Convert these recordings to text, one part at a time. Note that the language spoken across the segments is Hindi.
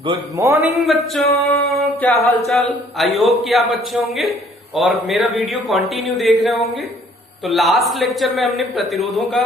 गुड मॉर्निंग बच्चों, क्या हालचाल। आई होप कि आप अच्छे होंगे और मेरा वीडियो कंटिन्यू देख रहे होंगे। तो लास्ट लेक्चर में हमने प्रतिरोधों का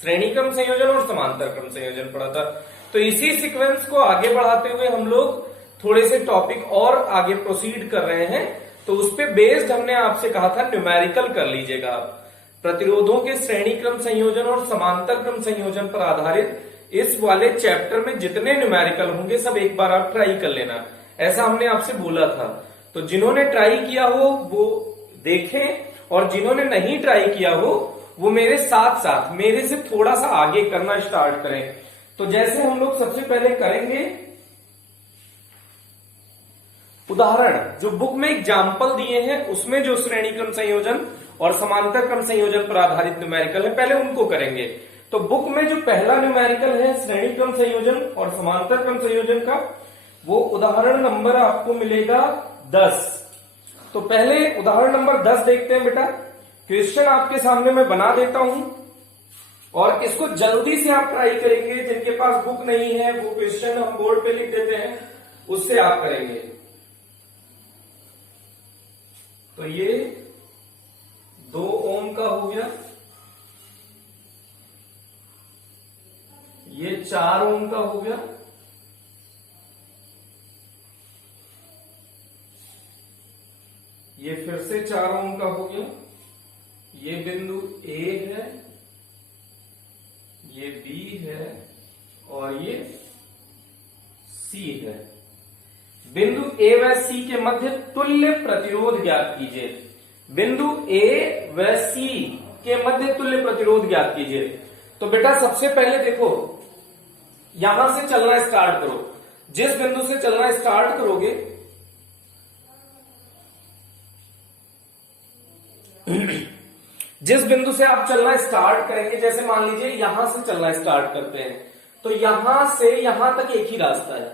श्रेणी क्रम संयोजन और समांतर क्रम संयोजन पढ़ा था। तो इसी सीक्वेंस को आगे बढ़ाते हुए हम लोग थोड़े से टॉपिक और आगे प्रोसीड कर रहे हैं। तो उस पे बेस्ड हमने आपसे कहा था न्यूमेरिकल कर लीजिएगा आप। प्रतिरोधों के श्रेणी क्रम संयोजन और समांतर क्रम संयोजन पर आधारित इस वाले चैप्टर में जितने न्यूमेरिकल होंगे सब एक बार आप ट्राई कर लेना, ऐसा हमने आपसे बोला था। तो जिन्होंने ट्राई किया हो वो देखें और जिन्होंने नहीं ट्राई किया हो वो मेरे साथ साथ मेरे से थोड़ा सा आगे करना स्टार्ट करें। तो जैसे हम लोग सबसे पहले करेंगे उदाहरण, जो बुक में एग्जाम्पल दिए हैं उसमें जो श्रेणी क्रम संयोजन और समांतर क्रम संयोजन पर आधारित न्यूमेरिकल है पहले उनको करेंगे। तो बुक में जो पहला न्यूमेरिकल है श्रेणी क्रम संयोजन और समांतर क्रम संयोजन का, वो उदाहरण नंबर आपको मिलेगा 10। तो पहले उदाहरण नंबर 10 देखते हैं बेटा। क्वेश्चन आपके सामने मैं बना देता हूं और इसको जल्दी से आप ट्राई करेंगे। जिनके पास बुक नहीं है वो क्वेश्चन हम बोर्ड पे लिख देते हैं, उससे आप करेंगे। तो ये 2 ओम का हो गया, ये 4 ओम का हो गया, ये फिर से 4 ओम का हो गया, ये बिंदु ए है, ये बी है और ये सी है। बिंदु ए व सी के मध्य तुल्य प्रतिरोध ज्ञात कीजिए। बिंदु ए व सी के मध्य तुल्य प्रतिरोध ज्ञात कीजिए। तो बेटा सबसे पहले देखो, यहां से चलना स्टार्ट करो। जिस बिंदु से चलना स्टार्ट करोगे जिस बिंदु से आप चलना स्टार्ट करेंगे, जैसे मान लीजिए यहां से चलना स्टार्ट करते हैं, तो यहां से यहां तक एक ही रास्ता है।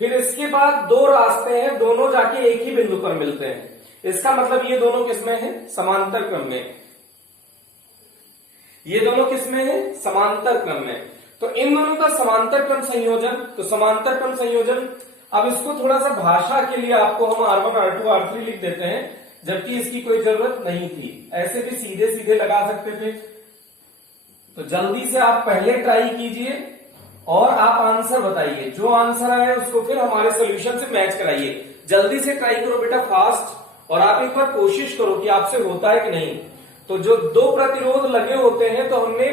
फिर इसके बाद 2 रास्ते हैं, दोनों जाके एक ही बिंदु पर मिलते हैं। इसका मतलब ये दोनों किसमें है? समांतर क्रम में। ये दोनों किसमें है? समांतर क्रम में। तो इन दोनों का समांतर क्रम संयोजन, तो समांतर क्रम संयोजन, अब इसको थोड़ा सा भाषा के लिए आपको हम R1 R2 R3 लिख देते हैं, जबकि इसकी कोई जरूरत नहीं थी। ऐसे भी सीधे सीधे लगा सकते थे। तो जल्दी से आप पहले ट्राई कीजिए और आप आंसर बताइए। जो आंसर आए उसको फिर हमारे सोल्यूशन से मैच कराइए। जल्दी से ट्राई करो बेटा, फास्ट। और आप एक बार कोशिश करो कि आपसे होता है कि नहीं। तो जो 2 प्रतिरोध लगे होते हैं, तो हमने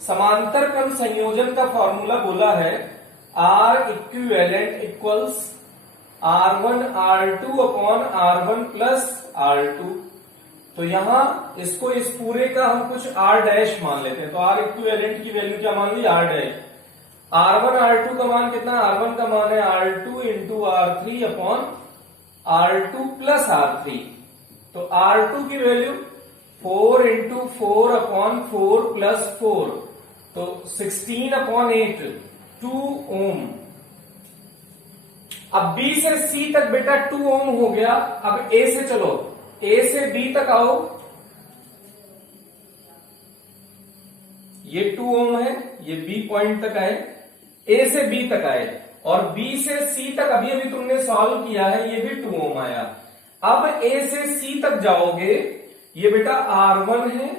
समांतर क्रम संयोजन का फॉर्मूला बोला है R equivalent equals R1 R2 upon R1 plus R2। तो यहां इसको इस पूरे का हम कुछ R डैश मान लेते हैं। तो R इक्विवेलेंट की वैल्यू क्या मान ली? R dash. R1 R2 का मान कितना? R1 का मान है R2 into R3 upon R2 plus R3। तो R2 की वैल्यू 4 इंटू 4 अपॉन 4 प्लस 4, तो 16 अपॉन 8, 2 ओम। अब B से C तक बेटा 2 ओम हो गया। अब A से चलो, A से B तक आओ, ये 2 ओम है, ये B पॉइंट तक आए। A से B तक आए और B से C तक अभी अभी तुमने सॉल्व किया है, ये भी 2 ओम आया। अब A से C तक जाओगे, ये बेटा R1 है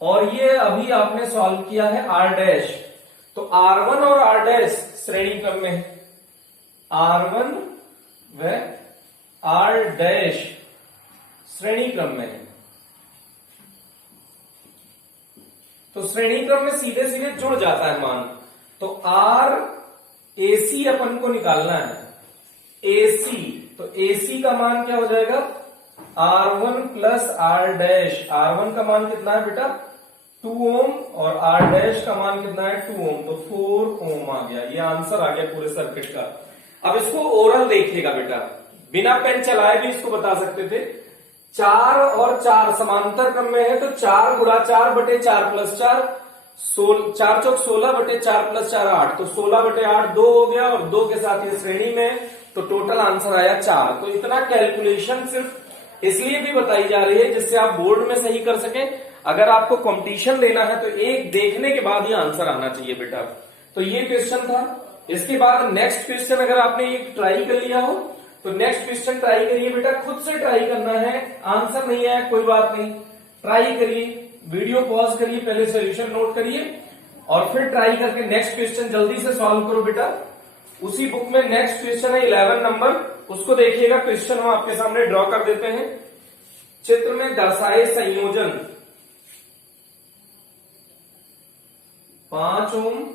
और ये अभी आपने सॉल्व किया है R डैश। तो R1 और R डैश श्रेणी क्रम में है। R1 व R डैश श्रेणी क्रम में है। तो श्रेणी क्रम में सीधे सीधे जुड़ जाता है मान। तो R AC अपन को निकालना है। AC, तो AC का मान क्या हो जाएगा? R1 plus R dash. R1 का मान कितना है बेटा? 2 ओम और R डैश का मान कितना है? 2 ओम। तो 4 ओम आ गया। ये आंसर आ गया पूरे सर्किट का। अब इसको ओरल देखिएगा बेटा, बिना पेन चलाए भी इसको बता सकते थे। 4 और 4 समांतर क्रम में है, तो 4 गुणा 4 बटे 4 प्लस 4, 4 चौक 16 बटे 4 प्लस 4 8। तो 16 बटे 8 2 हो गया और 2 के साथ ये श्रेणी में है, तो टोटल आंसर आया 4। तो इतना कैलकुलेशन सिर्फ इसलिए भी बताई जा रही है जिससे आप बोर्ड में सही कर सकें। अगर आपको कंपटीशन लेना है तो एक देखने के बाद ही आंसर आना चाहिए बेटा। तो ये क्वेश्चन था इसके बाद नेक्स्ट क्वेश्चन अगर आपने ये ट्राई कर लिया हो तो नेक्स्ट क्वेश्चन ट्राई करिए बेटा, खुद से ट्राई करना है, आंसर नहीं है कोई बात नहीं, ट्राई करिए, वीडियो पॉज करिए, पहले सॉल्यूशन नोट करिए और फिर ट्राई करके नेक्स्ट क्वेश्चन जल्दी से सॉल्व करो बेटा। उसी बुक में नेक्स्ट क्वेश्चन है 11 नंबर, उसको देखिएगा, क्वेश्चन हम आपके सामने ड्रॉ कर देते हैं। चित्र में दर्शाए संयोजन 5 ओम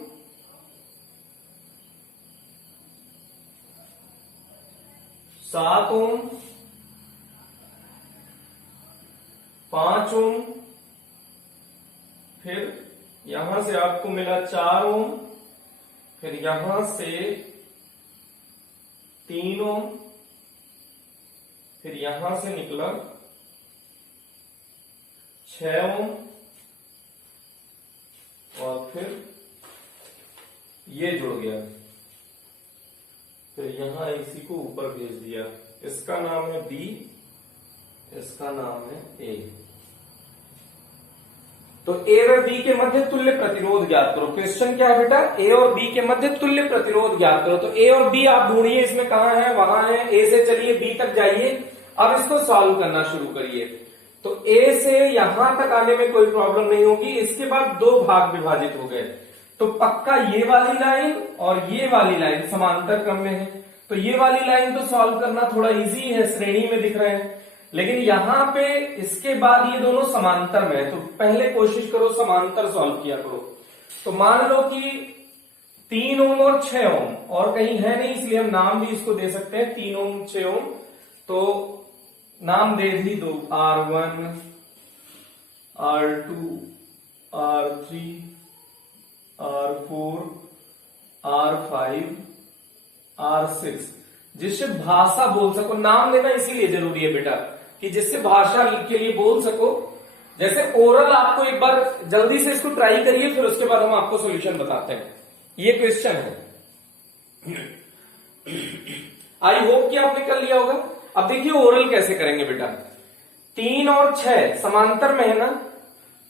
7 ओम 5 ओम, फिर यहां से आपको मिला 4 ओम, फिर यहां से 3 ओम, फिर यहां से निकला 6 ओम और फिर ये जुड़ गया, फिर यहां इसी को ऊपर भेज दिया। इसका नाम है बी, इसका नाम है ए। तो ए और बी के मध्य तुल्य प्रतिरोध ज्ञात करो। क्वेश्चन क्या है बेटा, ए और बी के मध्य तुल्य प्रतिरोध ज्ञात करो। तो ए और बी आप ढूंढिए, इसमें कहां है, वहां है, ए से चलिए बी तक जाइए, अब इसको सॉल्व करना शुरू करिए। तो ए से यहां तक आने में कोई प्रॉब्लम नहीं होगी। इसके बाद दो भाग विभाजित हो गए, तो पक्का ये वाली लाइन और ये वाली लाइन समांतर क्रम में है, तो ये वाली लाइन तो सॉल्व करना थोड़ा इजी है, श्रेणी में दिख रहे हैं। लेकिन यहां पे इसके बाद ये दोनों समांतर में है, तो पहले कोशिश करो समांतर सॉल्व किया करो। तो मान लो कि 3 ओम और 6 ओम, और कहीं है नहीं इसलिए हम नाम भी इसको दे सकते हैं, 3 ओम 6 ओम, तो नाम दे दी दो, R1 R2 R3 R4 R5 R6, जिससे भाषा बोल सको। नाम देना इसीलिए जरूरी है बेटा कि जिससे भाषा के लिए बोल सको। जैसे ओरल आपको एक बार जल्दी से इसको ट्राई करिए, फिर उसके बाद हम आपको सॉल्यूशन बताते हैं। ये क्वेश्चन है, आई होप कि आपने कर लिया होगा। अब देखिए ओरल कैसे करेंगे बेटा। 3 और 6 समांतर में है ना,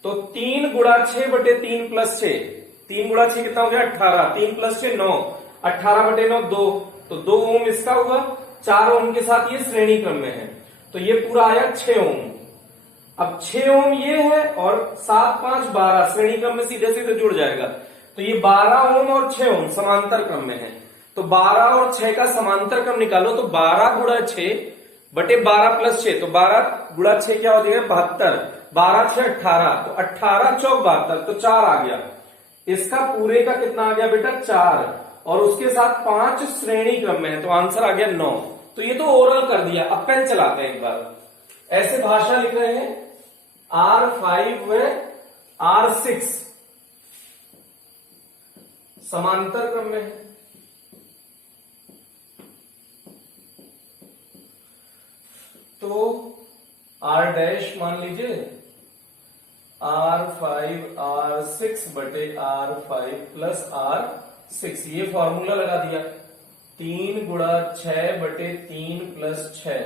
तो 3 गुणा 6 बटे 3 प्लस 6, 3 गुणा 6 कितना हो गया 18, 3 प्लस 6 9, 18 बटे 9 2, तो 2 ओम इसका हुआ, 4 ओम के साथ ये श्रेणी क्रम में है, तो ये पूरा आया 6 ओम। अब 6 ओम ये है और 7 5 12 श्रेणी क्रम में सीधे सीधे जुड़ जाएगा, तो ये 12 ओम और 6 ओम समांतर क्रम में है। तो 12 और 6 का समांतर क्रम निकालो, तो 12 गुणा 6 बटे 12 प्लस 6, तो 12 गुणा 6 क्या हो जाएगा 72, 12 6 18, तो 18 चौक 72, तो 4 आ गया। इसका पूरे का कितना आ गया बेटा 4, और उसके साथ 5 श्रेणी क्रम में है, तो आंसर आ गया 9। तो ये तो ओरल कर दिया। अब पेन चलाते हैं एक बार, ऐसे भाषा लिख रहे हैं R5 व R6 समांतर क्रम में है, तो R डैश मान लीजिए R5 R6 बटे R5 प्लस R6, ये फॉर्मूला लगा दिया। 3 गुणा 6 बटे 3 प्लस 6,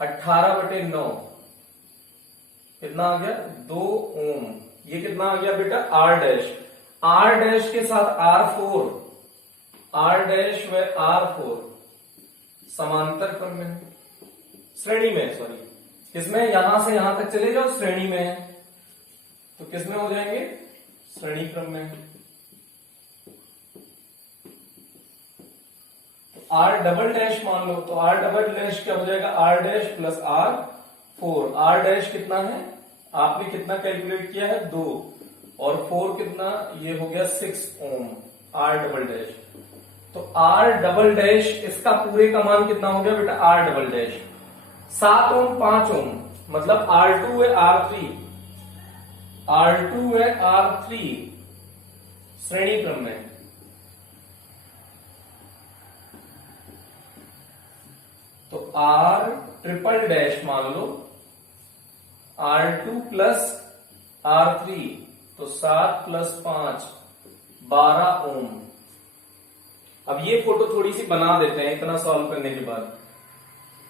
18 बटे 9, कितना आ गया 2 ओम। ये कितना आ गया बेटा R डैश, R डैश के साथ R4, R डैश व R4 समांतर क्रम में, श्रेणी में, सॉरी किसमें, यहां से यहां तक चले जाओ, श्रेणी में है, तो किसमें हो जाएंगे श्रेणी क्रम में। R डबल डैश मान लो, तो R डबल डैश क्या हो जाएगा R dash plus R4। R dash कितना है, आपने कितना कैलकुलेट किया है 2, और 4 कितना, ये हो गया 6 ओम R डबल डैश। तो R डबल डैश इसका पूरे का मान कितना हो गया बेटा R डबल डैश 7 ओम 5 ओम, मतलब R2 है R3, R2 है R3 श्रेणी क्रम में। तो R ट्रिपल डैश मान लो R2 प्लस R3, तो 7 प्लस 5 12 ओम। अब ये फोटो थोड़ी सी बना देते हैं इतना सॉल्व करने के बाद,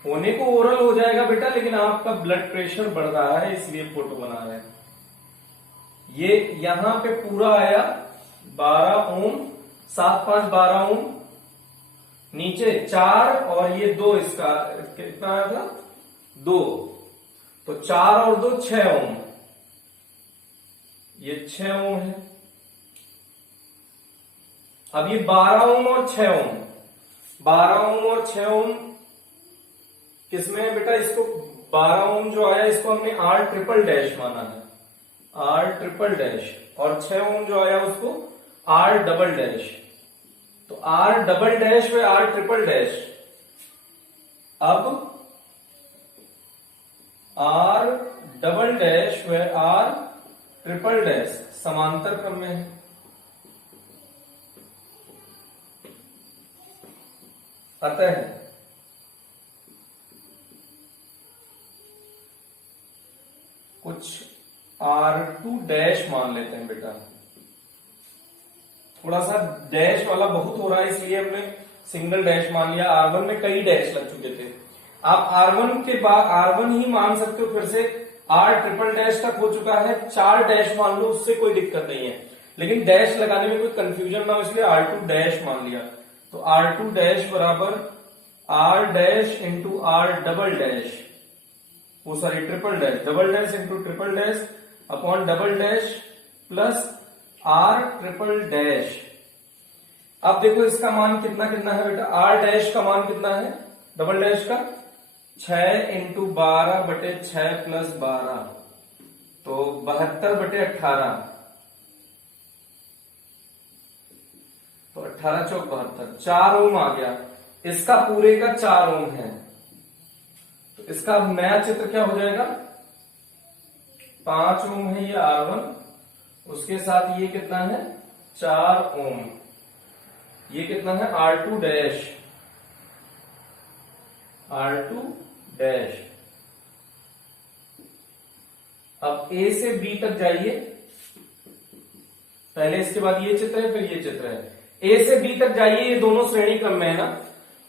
होने को ओरल हो जाएगा बेटा, लेकिन आपका ब्लड प्रेशर बढ़ रहा है इसलिए फोटो बना रहे हैं। ये यहां पे पूरा आया 12 ओम, 7 5 12 ओम, नीचे 4 और ये 2, इसका कितना आया था 2, तो 4 और 2 6 ओम, ये 6 ओम है। अब ये 12 ओम और 6 ओम, 12 ओम और 6 ओम किसमें है बेटा, इसको 12 ओम जो आया इसको हमने R ट्रिपल डैश माना है, R ट्रिपल डैश, और 6 ओम जो आया उसको R डबल डैश। तो R डबल डैश व R ट्रिपल डैश, अब R डबल डैश व R ट्रिपल डैश समांतर क्रम में है। अतः कुछ R2 डैश मान लेते हैं बेटा, थोड़ा सा डैश वाला बहुत हो रहा है इसलिए हमने सिंगल डैश मान लिया। R1 में कई डैश लग चुके थे, आप R1 के बाद R1 ही मान सकते हो, फिर से R ट्रिपल डैश तक हो चुका है, 4 डैश मान लो, उससे कोई दिक्कत नहीं है, लेकिन डैश लगाने में कोई कंफ्यूजन ना हो इसलिए R2 डैश मान लिया। तो R2 डैश बराबर R dash into R double dash, वो sorry triple dash, double dash into triple dash upon double dash plus R triple dash. अब देखो इसका मान कितना कितना है बेटा, R डैश का मान कितना है डबल डैश का, 6 इंटू 12 बटे 6 प्लस 12, तो 72 बटे 18, तो 18 चौक 72, 4 ओम आ गया, इसका पूरे का 4 ओम है। तो इसका नया चित्र क्या हो जाएगा, 5 ओम है ये R1, उसके साथ ये कितना है 4 ओम, ये कितना है R2 डैश, R2 डैश। अब A से B तक जाइए, पहले इसके बाद ये चित्र है फिर ये चित्र है, A से B तक जाइए, ये दोनों श्रेणी क्रम में है ना,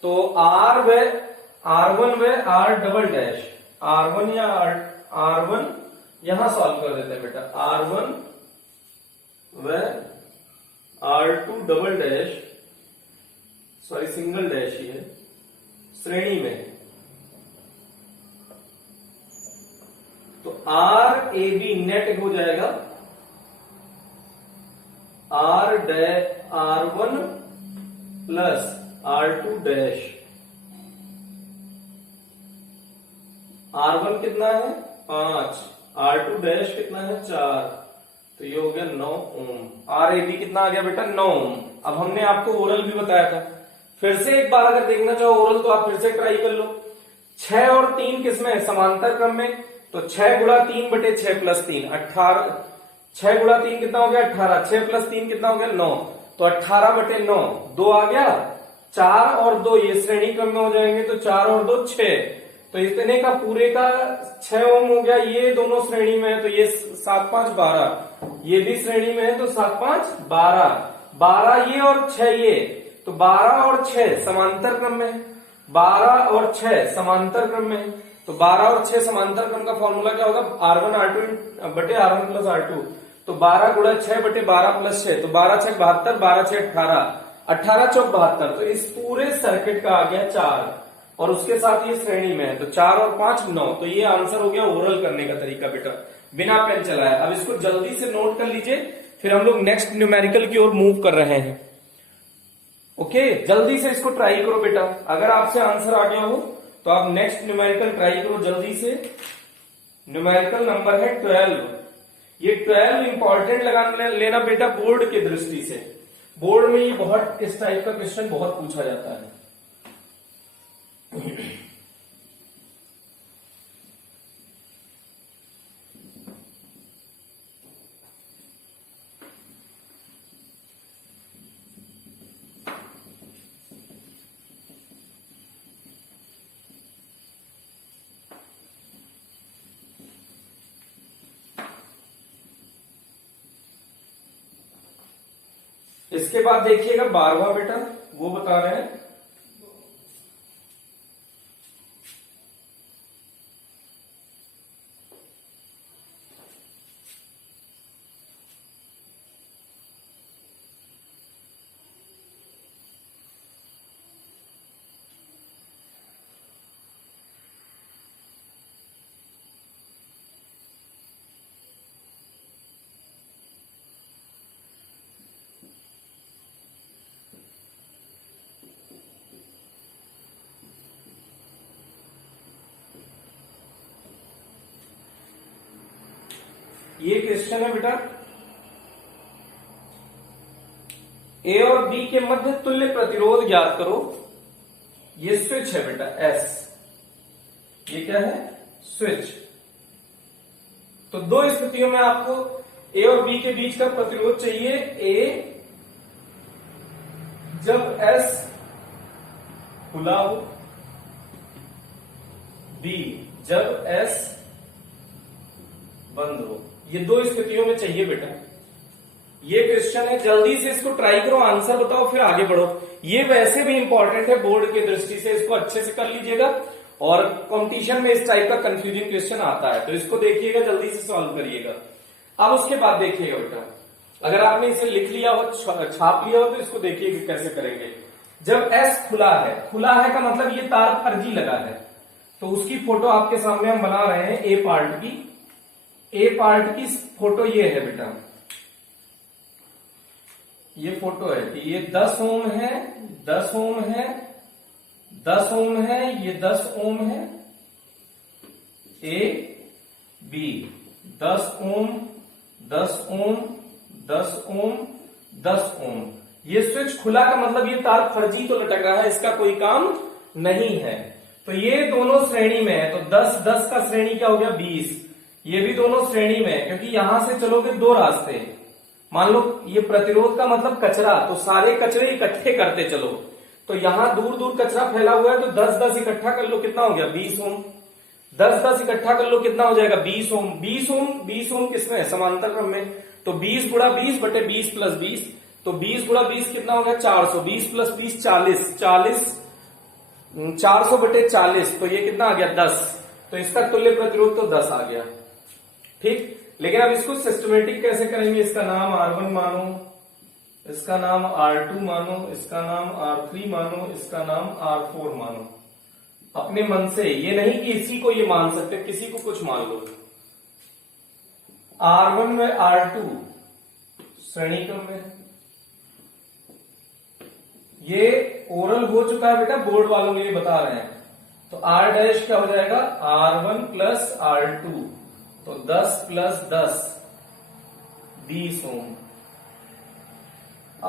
तो R1 व R डबल डैश, R1 या R1 यहां सॉल्व कर देते हैं बेटा, R1 व R2 double dash, sorry single dash ही है, श्रेणी में, तो RAB नेट हो जाएगा R1 plus R2 dash. R1 कितना है 5, R2 डैश कितना है 4, तो ये हो गया 9 ओम। RAB कितना आ गया बेटा 9 ओम। अब हमने आपको ओरल भी बताया था, फिर से एक बार अगर देखना चाहो ओरल तो आप फिर से ट्राई कर लो। 6 और 3 किसमें है समांतर क्रम में, तो 6 गुणा 3 बटे 6 प्लस 3 18, 6 गुणा 3 कितना हो गया 18, 6 प्लस 3 कितना हो गया 9, तो 18 बटे 9, 2 आ गया, 4 और 2 ये श्रेणी क्रम में हो जाएंगे, तो 4 और 2 6, तो इतने का पूरे का 6 ओम हो गया, ये दोनों श्रेणी में है तो ये 7 5 12, ये भी श्रेणी में है तो 7 5 12, 12 ये और 6 ये, तो 12 और 6 समांतर क्रम में, 12 और 6 समांतर क्रम में, तो 12 और 6 समांतर क्रम का फॉर्मूला क्या होगा R1 R2 बटे R1 प्लस R2, तो 12 गुणा 6 बटे 12 प्लस 6, तो 12 6 72, 12 6 18, 18 चौक 72, तो इस पूरे सर्किट का आ गया 4 और उसके साथ ये श्रेणी में है, तो 4 और 5 9, तो ये आंसर हो गया ओरल करने का तरीका बेटा, बिना पेन चलाए। अब इसको जल्दी से नोट कर लीजिए, फिर हम लोग नेक्स्ट न्यूमेरिकल की ओर मूव कर रहे हैं। ओके, जल्दी से इसको ट्राई करो बेटा, अगर आपसे आंसर आ गया हो तो आप नेक्स्ट न्यूमेरिकल ट्राई करो जल्दी से। न्यूमेरिकल नंबर है 12, ये 12 इंपॉर्टेंट लगा लेना बेटा बोर्ड की दृष्टि से, बोर्ड में ये बहुत इस टाइप का क्वेश्चन बहुत पूछा जाता है। इसके बाद देखिएगा 12वां बेटा, वो बता रहे हैं ये क्वेश्चन है बेटा, ए और बी के मध्य तुल्य प्रतिरोध ज्ञात करो। ये स्विच है बेटा एस, ये क्या है स्विच। तो दो स्थितियों में आपको ए और बी के बीच का प्रतिरोध चाहिए। ए जब एस खुला हो, बी जब एस बंद हो। ये दो स्थितियों में चाहिए बेटा। ये क्वेश्चन है, जल्दी से इसको ट्राई करो, आंसर बताओ फिर आगे बढ़ो। ये वैसे भी इंपॉर्टेंट है बोर्ड की दृष्टि से, इसको अच्छे से कर लीजिएगा। और कंपटीशन में इस टाइप का कंफ्यूजिंग क्वेश्चन आता है, तो इसको देखिएगा, जल्दी से सॉल्व करिएगा। अब उसके बाद देखिएगा बेटा, अगर आपने इसे लिख लिया हो, छाप लिया हो, तो इसको देखिएगा कैसे करेंगे। जब एस खुला है, खुला है का मतलब ये तार फर्जी लगा है, तो उसकी फोटो आपके सामने हम बना रहे हैं। ए पार्ट की, ए पार्ट की फोटो ये है बेटा, ये फोटो है कि ये 10 ओम है, 10 ओम है, 10 ओम है, ये 10 ओम है। ए बी 10 ओम, 10 ओम, 10 ओम, 10 ओम। ये स्विच खुला का मतलब ये तार फर्जी तो लटक रहा है, इसका कोई काम नहीं है। तो ये दोनों श्रेणी में है, तो 10 10 का श्रेणी क्या हो गया 20। ये भी दोनों श्रेणी में है, क्योंकि यहां से चलोगे दो रास्ते। मान लो ये प्रतिरोध का मतलब कचरा, तो सारे कचरे इकट्ठे करते चलो। तो यहां दूर दूर कचरा फैला हुआ है, तो 10 10 इकट्ठा कर लो, कितना हो गया 20 ओम। 10 10 इकट्ठा कर लो, कितना हो जाएगा 20 ओम। 20 ओम, 20 ओम किसमें है समांतर क्रम में, तो 20 गुणा 20 बटे 20 प्लस 20, तो 20 गुणा 20 कितना हो गया 400। 20 प्लस 20 40, 400 बटे 40, तो ये कितना आ गया 10। तो इसका तुल्य प्रतिरोध तो 10 आ गया। ठीक, लेकिन अब इसको सिस्टमेटिक कैसे करेंगे। इसका नाम R1 मानो, इसका नाम R2 मानो, इसका नाम R3 मानो, इसका नाम R4 मानो, अपने मन से। ये नहीं कि इसी को ये मान सकते, किसी को कुछ मान लो। R1 व R2 श्रेणी क्रम में, ये ओरल हो चुका है बेटा, बोर्ड वालों के लिए बता रहे हैं। तो R डैश क्या हो जाएगा R1 प्लस R2, तो 10 प्लस 10 20 ओम।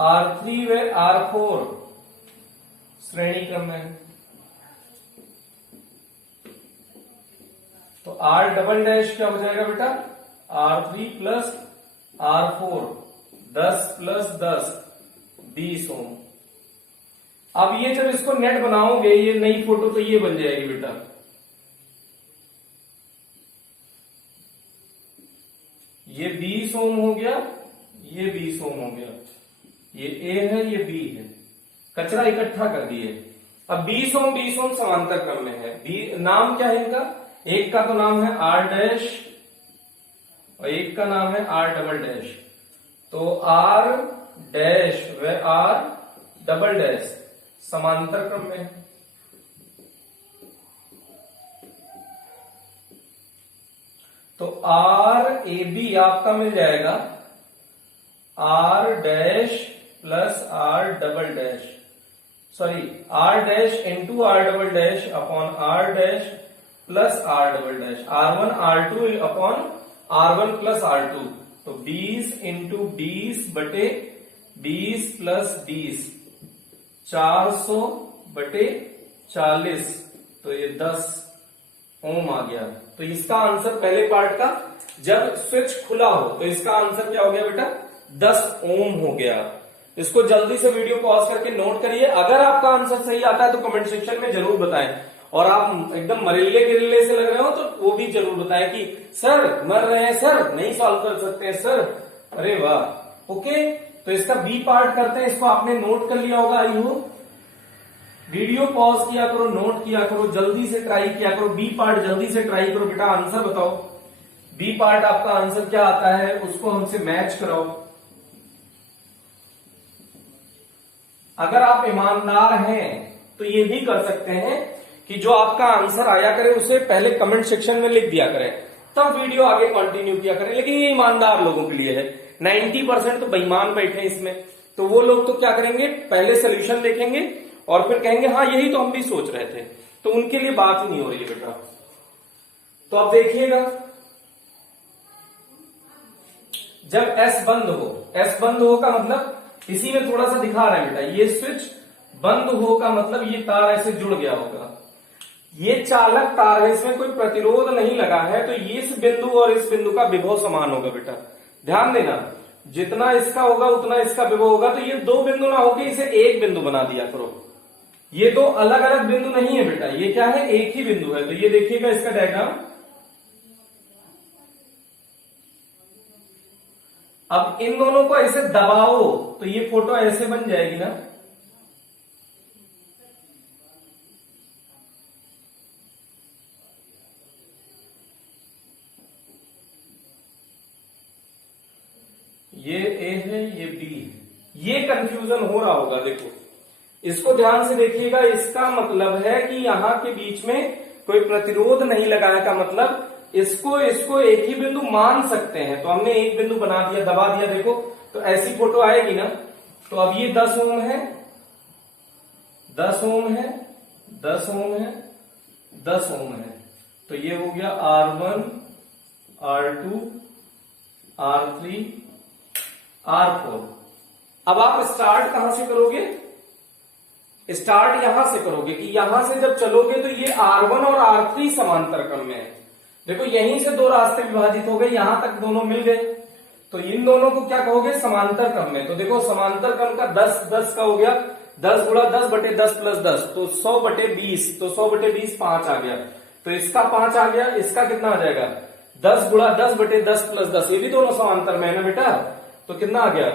R3 व R4 श्रेणी क्रम में, तो R डबल डैश क्या हो जाएगा बेटा R3 प्लस R4, 10 प्लस 10 20 ओम। अब ये जब इसको नेट बनाओगे, ये नई फोटो तो ये बन जाएगी बेटा। ये 20 ओम हो गया, ये 20 ओम हो गया। ये ए है, ये बी है, कचरा इकट्ठा कर दिए। अब 20 ओम समांतर क्रम में है। नाम क्या है इनका, एक का तो नाम है R डैश और एक का नाम है R डबल डैश। तो R डैश व R डबल डैश समांतर क्रम में है। तो R ए बी आपका मिल जाएगा R dash plus R double dash, sorry R dash into R double dash upon R dash plus R double dash, R1 R2 upon R1 plus R2। तो 20 इंटू 20 बटे 20 प्लस 20, 400 बटे 40, तो ये 10 ओम आ गया। तो इसका आंसर पहले पार्ट का, जब स्विच खुला हो, तो इसका आंसर क्या हो गया बेटा 10 ओम हो गया। इसको जल्दी से वीडियो पॉज करके नोट करिए। अगर आपका आंसर सही आता है तो कमेंट सेक्शन में जरूर बताएं, और आप एकदम मरिल्ले गिरिल्ले से लग रहे हो तो वो भी जरूर बताएं कि सर मर रहे हैं, सर नहीं सॉल्व कर सकते हैं सर। अरे वाह, ओके। तो इसका बी पार्ट करते हैं। इसको आपने नोट कर लिया होगा, आई होप। वीडियो पॉज किया करो, नोट किया करो, जल्दी से ट्राई किया करो। बी पार्ट जल्दी से ट्राई करो बेटा, आंसर बताओ। बी पार्ट आपका आंसर क्या आता है उसको हमसे मैच कराओ। अगर आप ईमानदार हैं तो ये भी कर सकते हैं कि जो आपका आंसर आया करे उसे पहले कमेंट सेक्शन में लिख दिया करें, तब वीडियो आगे कंटिन्यू किया करें। लेकिन ये ईमानदार लोगों के लिए है, 90% तो बेईमान बैठे हैं इसमें। तो वो लोग तो क्या करेंगे, पहले सोल्यूशन देखेंगे और फिर कहेंगे हाँ यही तो हम भी सोच रहे थे। तो उनके लिए बात ही नहीं हो रही है बेटा। तो अब देखिएगा, जब एस बंद हो, एस बंद हो का मतलब इसी में थोड़ा सा दिखा रहा है बेटा, ये स्विच बंद हो का मतलब ये तार ऐसे जुड़ गया होगा, ये चालक तार है, इसमें कोई प्रतिरोध नहीं लगा है, तो ये इस बिंदु और इस बिंदु का विभव समान होगा बेटा। ध्यान देना, जितना इसका होगा उतना इसका विभव होगा, तो ये दो बिंदु ना होके इसे एक बिंदु बना दिया करो। ये दो अलग अलग बिंदु नहीं है बेटा, ये क्या है, एक ही बिंदु है। तो ये देखिएगा इसका डायग्राम। अब इन दोनों को ऐसे दबाओ तो ये फोटो ऐसे बन जाएगी ना। ये ए है, ये बी है, ये कंफ्यूजन हो रहा होगा। देखो इसको ध्यान से देखिएगा, इसका मतलब है कि यहां के बीच में कोई प्रतिरोध नहीं लगाने का मतलब इसको एक ही बिंदु मान सकते हैं। तो हमने एक बिंदु बना दिया, दबा दिया, देखो तो ऐसी फोटो आएगी ना। तो अब ये 10 ओम है, 10 ओम है, 10 ओम है, 10 ओम है, तो ये हो गया R1, R2, R3, R4। अब आप स्टार्ट कहां से करोगे, स्टार्ट यहां से करोगे कि यहां से जब चलोगे तो ये R1 और R3 समांतर क्रम में है। देखो यहीं से दो रास्ते विभाजित हो गए, यहां तक दोनों मिल गए, तो इन दोनों को क्या कहोगे, समांतर क्रम में। तो देखो समांतर क्रम का 10 10 का हो गया, 10 गुणा 10 बटे 10 प्लस 10, तो 100 बटे 20, तो 100 बटे 20 5 आ गया, तो इसका 5 आ गया, इसका कितना आ जाएगा 10 गुणा 10 बटे 10 प्लस 10, ये भी दोनों समांतर में है ना बेटा, तो कितना आ गया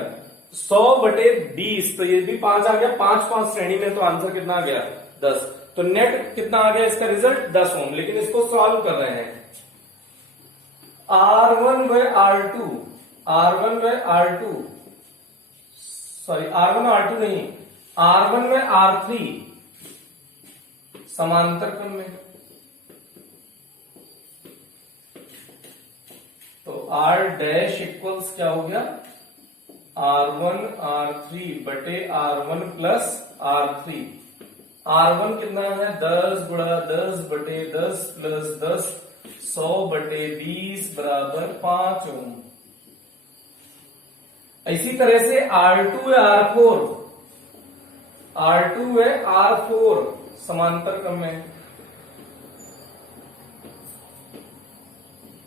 100 बटे 20, तो ये भी 5 आ गया, 5 5 श्रेणी में, तो आंसर कितना आ गया 10। तो नेट कितना आ गया इसका रिजल्ट 10 ओम। लेकिन इसको सॉल्व कर रहे हैं, R1 व R2, R1 व R2, सॉरी R1 R2 नहीं, R1 व R3 समांतर क्रम में, तो R डैश इक्वल्स क्या हो गया R1 R3 बटे R1 प्लस R3। R1 कितना है 10 गुणा 10 बटे 10 प्लस 10, 100 बटे 20 बराबर 5 ओम। इसी तरह से R2 व R4, R2 व R4 समांतर क्रम में,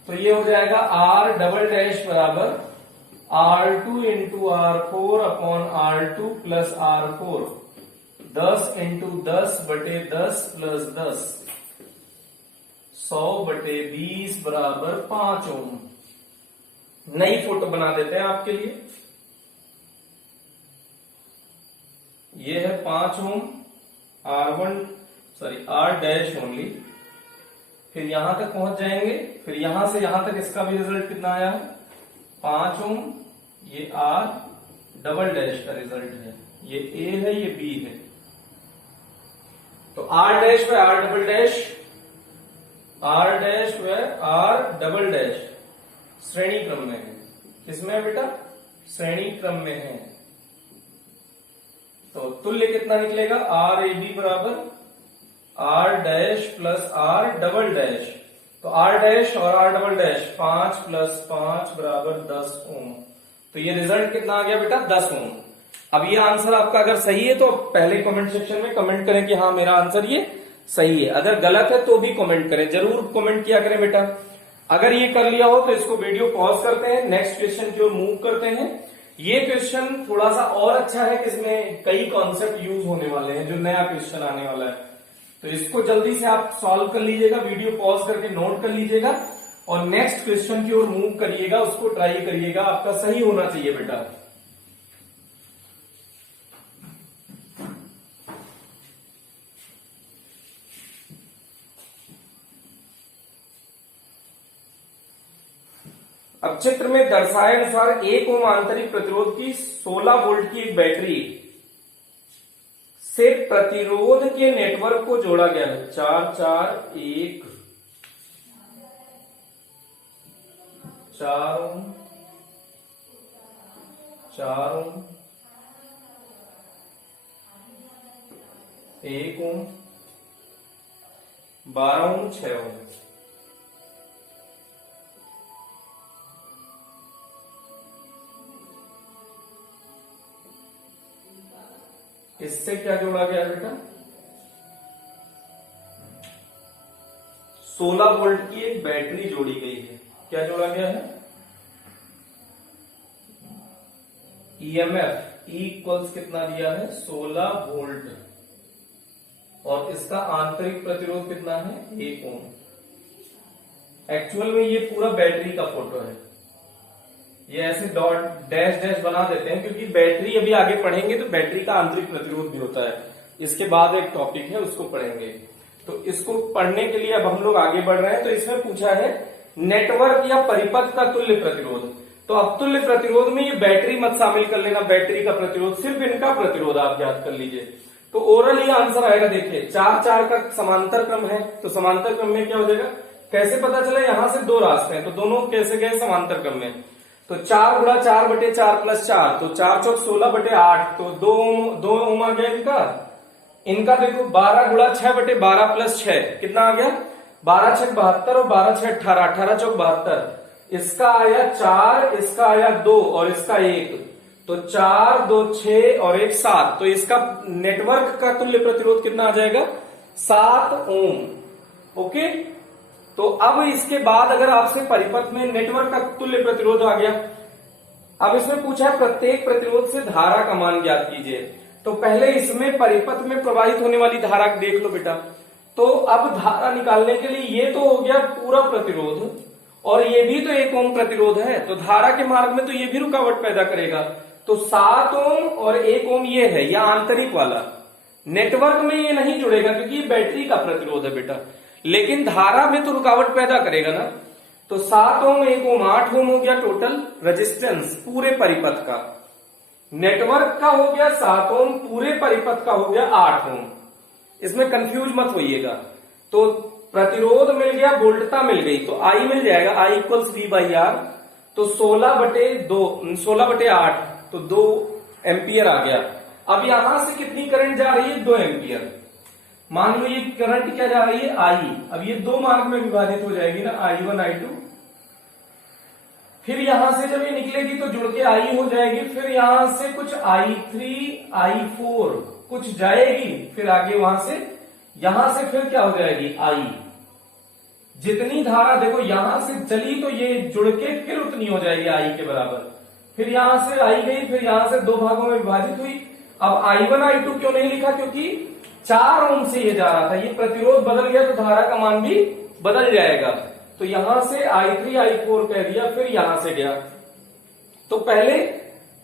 तो ये हो जाएगा R डबल डैश बराबर R2 into R4 upon R2 plus R4, 10 into 10 बटे 10 प्लस 10, 100 बटे 20 बराबर 5 ओम। नई फोटो बना देते हैं आपके लिए, ये है 5 ओम, R1 sorry R dash only, फिर यहां तक पहुंच जाएंगे, फिर यहां से यहां तक इसका भी रिजल्ट कितना आया 5 ओम, ये R डबल डैश का रिजल्ट है, ये A है, ये B है, तो R डैश व R double dash, R dash व R डबल डैश श्रेणी क्रम में है। किसमें है बेटा, श्रेणी क्रम में है। तो तुल्य कितना निकलेगा R ए बी बराबर R dash plus R double dash, तो R डैश और R डबल डैश 5 प्लस 5 बराबर 10 ओम। तो ये रिजल्ट कितना आ गया बेटा 10 ओम। अब ये आंसर आपका अगर सही है तो पहले कमेंट सेक्शन में कमेंट करें कि हाँ मेरा आंसर ये सही है, अगर गलत है तो भी कमेंट करें, जरूर कमेंट किया करें बेटा। अगर ये कर लिया हो तो इसको वीडियो पॉज करते हैं, नेक्स्ट क्वेश्चन की ओर मूव करते हैं। ये क्वेश्चन थोड़ा सा और अच्छा है कि इसमें कई कॉन्सेप्ट यूज होने वाले हैं, जो नया क्वेश्चन आने वाला है, तो इसको जल्दी से आप सॉल्व कर लीजिएगा, वीडियो पॉज करके नोट कर लीजिएगा और नेक्स्ट क्वेश्चन की ओर मूव करिएगा, उसको ट्राई करिएगा, आपका सही होना चाहिए बेटा। अब चित्र में दर्शाए अनुसार 1 ओम आंतरिक प्रतिरोध की 16 वोल्ट की एक बैटरी से प्रतिरोध के नेटवर्क को जोड़ा गया है। 4 4 1 4 ओम 4 ओम 1 ओम 12 ओम 6 ओम। इससे क्या जोड़ा गया बेटा, 16 वोल्ट की एक बैटरी जोड़ी गई है। क्या जोड़ा गया है, ईएमएफ इक्वल्स कितना दिया है, 16 वोल्ट, और इसका आंतरिक प्रतिरोध कितना है, 1 ओम। एक्चुअल में ये पूरा बैटरी का फोटो है, ये ऐसे डॉट डैश डैश बना देते हैं क्योंकि बैटरी, अभी आगे पढ़ेंगे तो बैटरी का आंतरिक प्रतिरोध भी होता है, इसके बाद एक टॉपिक है उसको पढ़ेंगे। तो इसको पढ़ने के लिए अब हम लोग आगे बढ़ रहे हैं। तो इसमें पूछा है नेटवर्क या परिपथ का तुल्य प्रतिरोध। तो अब तुल्य प्रतिरोध में ये बैटरी मत शामिल कर लेना, बैटरी का प्रतिरोध, सिर्फ इनका प्रतिरोध आप याद कर लीजिए। तो ओरल ये आंसर आएगा, देखिए 4-4 का समांतर क्रम है, तो समांतर क्रम में क्या हो जाएगा, कैसे पता चला, यहां से 2 रास्ते हैं, तो दोनों कैसे गए, समांतर क्रम में। तो 4 गुणा 4/4 + 4, तो 4 चौक 16/8, तो 2 ओम आ गया इनका। इनका देखो 12 गुणा 6/12 + 6 कितना आ गया, 12 6 72 और 12 6 18, 18 चौक 72। इसका आया 4, इसका आया 2 और इसका 1, तो 4 2 6 और 1 7। तो इसका नेटवर्क का तुल्य प्रतिरोध कितना आ जाएगा, 7 ओम। ओके, तो अब इसके बाद अगर आपसे परिपथ में नेटवर्क का तुल्य प्रतिरोध आ गया, अब इसमें पूछा है प्रत्येक प्रतिरोध से धारा का मान ज्ञात कीजिए। तो पहले इसमें परिपथ में प्रवाहित होने वाली धारा देख लो बेटा। तो अब धारा निकालने के लिए ये तो हो गया पूरा प्रतिरोध, और ये भी तो 1 ओम प्रतिरोध है, तो धारा के मार्ग में तो ये भी रुकावट पैदा करेगा। तो 7 ओम और 1 ओम ये है, या आंतरिक वाला, नेटवर्क में ये नहीं जुड़ेगा क्योंकि ये बैटरी का प्रतिरोध है बेटा, लेकिन धारा में तो रुकावट पैदा करेगा ना। तो 7 ओम 1 ओम 8 ओम हो गया टोटल रेजिस्टेंस पूरे परिपथ का। नेटवर्क का हो गया 7 ओम, पूरे परिपथ का हो गया 8 ओम। इसमें कंफ्यूज मत होइएगा। तो प्रतिरोध मिल गया, वोल्टता मिल गई, तो आई मिल जाएगा, I = V/R। तो 16/8, तो 2 एम्पियर आ गया। अब यहां से कितनी करंट जा रही है, 2 एम्पियर। मान लो ये करंट क्या जा रही है, I। अब ये 2 मार्ग में विभाजित हो जाएगी ना, I1 I2। फिर यहां से जब ये निकलेगी तो जुड़ के I हो जाएगी, फिर यहां से कुछ I3 I4 कुछ जाएगी, फिर आगे वहां से यहां से फिर क्या हो जाएगी, I। जितनी धारा देखो यहां से चली तो ये जुड़ के फिर उतनी हो जाएगी I के बराबर। फिर यहां से I गई, फिर यहां से 2 भागों में विभाजित हुई। अब I1 I2 क्यों नहीं लिखा, क्योंकि 4 ओम से ये जा रहा था, ये प्रतिरोध बदल गया तो धारा का मान भी बदल जाएगा। तो यहां से I3 I4 कह दिया, फिर यहां से गया। तो पहले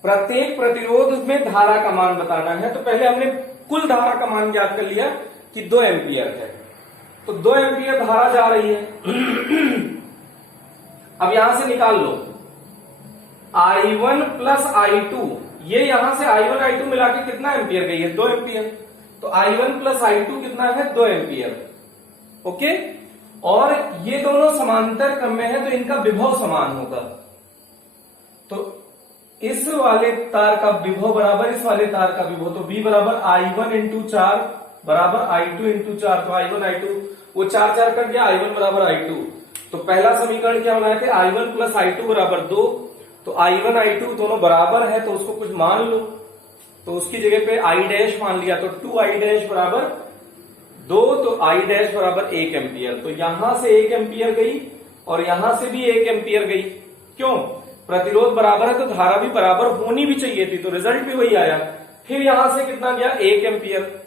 प्रत्येक प्रतिरोध में धारा का मान बताना है। तो पहले हमने कुल धारा का मान ज्ञात कर लिया कि 2 एम्पियर है, तो 2 एम्पियर धारा जा रही है। अब यहां से निकाल लो I1 + I2, ये यहां से I1 I2 मिला के कितना एम्पियर गई है, 2 एम्पियर। तो I1 + I2 कितना है, 2 एम्पियर। ओके, और ये दोनों समांतर क्रम में है तो इनका विभव समान होगा। तो इस वाले तार का विभव बराबर इस वाले तार का विभव, तो V बराबर I1 × 4 बराबर I2 × 4। तो I1 I2 वो 4 4 कट गया, I1 बराबर I2। तो पहला समीकरण क्या बनाए थे, I1 + I2 बराबर 2। तो I1 I2 दोनों बराबर है तो उसको कुछ मान लो, तो उसकी जगह पे I' मान लिया, तो 2I' बराबर 2, तो I' बराबर 1 एम्पियर। तो यहां से 1 एम्पियर गई और यहां से भी 1 एम्पियर गई। क्यों, प्रतिरोध बराबर है तो धारा भी बराबर होनी भी चाहिए थी, तो रिजल्ट भी वही आया। फिर यहां से कितना गया, 1 एम्पियर,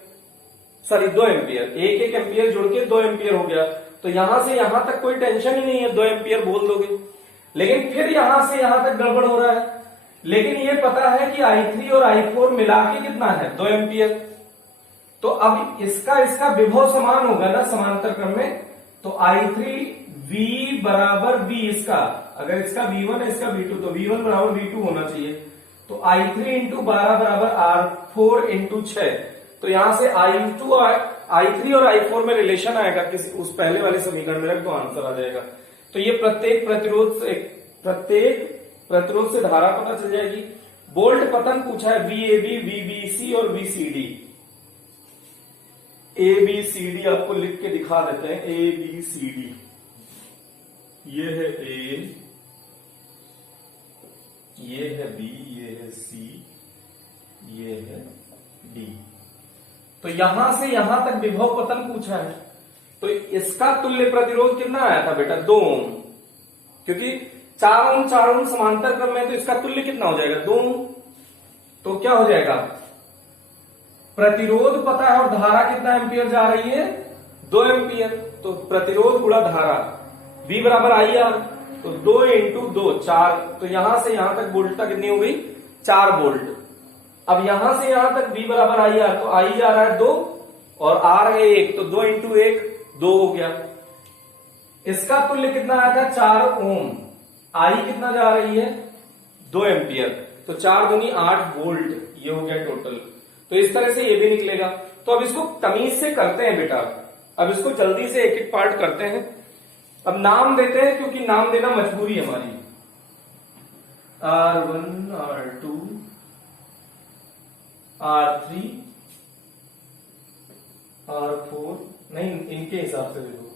सॉरी 2 एम्पियर, 1 एम्पियर जुड़ के 2 एम्पियर हो गया। तो यहां से यहां तक कोई टेंशन ही नहीं है, 2 एम्पियर बोल दोगे। लेकिन फिर यहां से यहां तक गड़बड़ हो रहा है, लेकिन ये पता है कि I3 और I4 मिला के कितना है, 2 एम्पियर। तो अब इसका विभव समान होगा ना समांतर क्रम में। तो I3 V बराबर V, इसका अगर इसका V1 है इसका V2, तो V1 बराबर V2 होना चाहिए। तो I3 × 12 बराबर R4 × 6। तो यहां से I3 और I4 में रिलेशन आएगा, किसी उस पहले वाले समीकरण में रख दो, आंसर आ जाएगा। तो ये प्रत्येक प्रतिरोध से धारा पता चल जाएगी। वोल्ट पतन पूछा है, VAB, VBC और VCD। ABCD आपको लिख के दिखा देते हैं, ABCD, ये है A, ये है B, ये है C, ये है D। तो यहां से यहां तक विभव पतन पूछा है, तो इसका तुल्य प्रतिरोध कितना आया था बेटा 2 ओम, क्योंकि 4 ओम समांतर क्रम में, तो इसका तुल्य कितना हो जाएगा 2 ओम। तो क्या हो जाएगा, प्रतिरोध पता है और धारा कितना एम्पियर जा रही है 2 एम्पियर, तो प्रतिरोध गुणा धारा V बराबर IR, तो 2 इंटू 2 4, तो यहां से यहां तक वोल्टता कितनी हो गई 4 वोल्ट। अब यहां से यहां तक V बराबर IR, तो I जा रहा है 2 और R है 1, तो 2 इंटू 1 2 हो गया। इसका तुल्य कितना आया था 4 ओम, I कितना जा रही है 2 एम्पियर, तो 4 दूनी 8 वोल्ट, ये हो गया टोटल। तो इस तरह से ये भी निकलेगा। तो अब इसको तमीज से करते हैं बेटा, अब इसको जल्दी से एक एक पार्ट करते हैं। अब नाम देते हैं, क्योंकि नाम देना मजबूरी हमारी। R1 R2 R3 R4, नहीं इनके हिसाब से दे दो,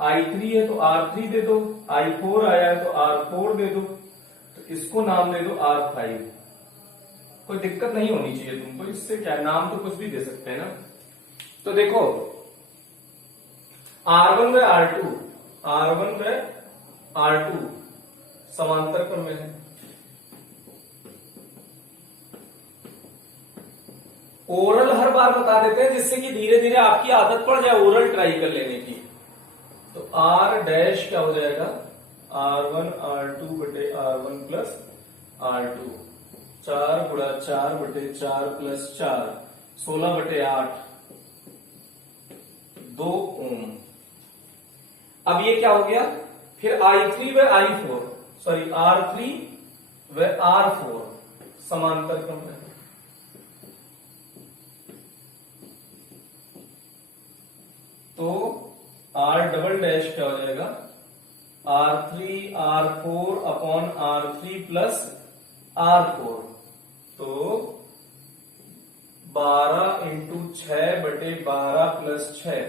I3 है तो R3 दे दो, I4 आया है तो R4 दे दो, तो इसको नाम दे दो R5। कोई दिक्कत नहीं होनी चाहिए तुमको, इससे क्या नाम तो कुछ भी दे सकते हैं ना। तो देखो R1 व R2 समांतर क्रम में है। ओरल हर बार बता देते हैं, जिससे कि धीरे धीरे आपकी आदत पड़ जाए ओरल ट्राई कर लेने की। तो R डैश क्या हो जाएगा R1 R2 बटे R1 प्लस R2, 4 गुणा 4 बटे 4 प्लस 4, 16 बटे 8, 2 ओम। अब ये क्या हो गया, फिर I3 व I4, सॉरी R3 व R4 समांतर क्रम में। तो R डबल डैश क्या हो जाएगा R3 R4 upon R3 plus R4, तो 12 इंटू 6 बटे 12 प्लस 6,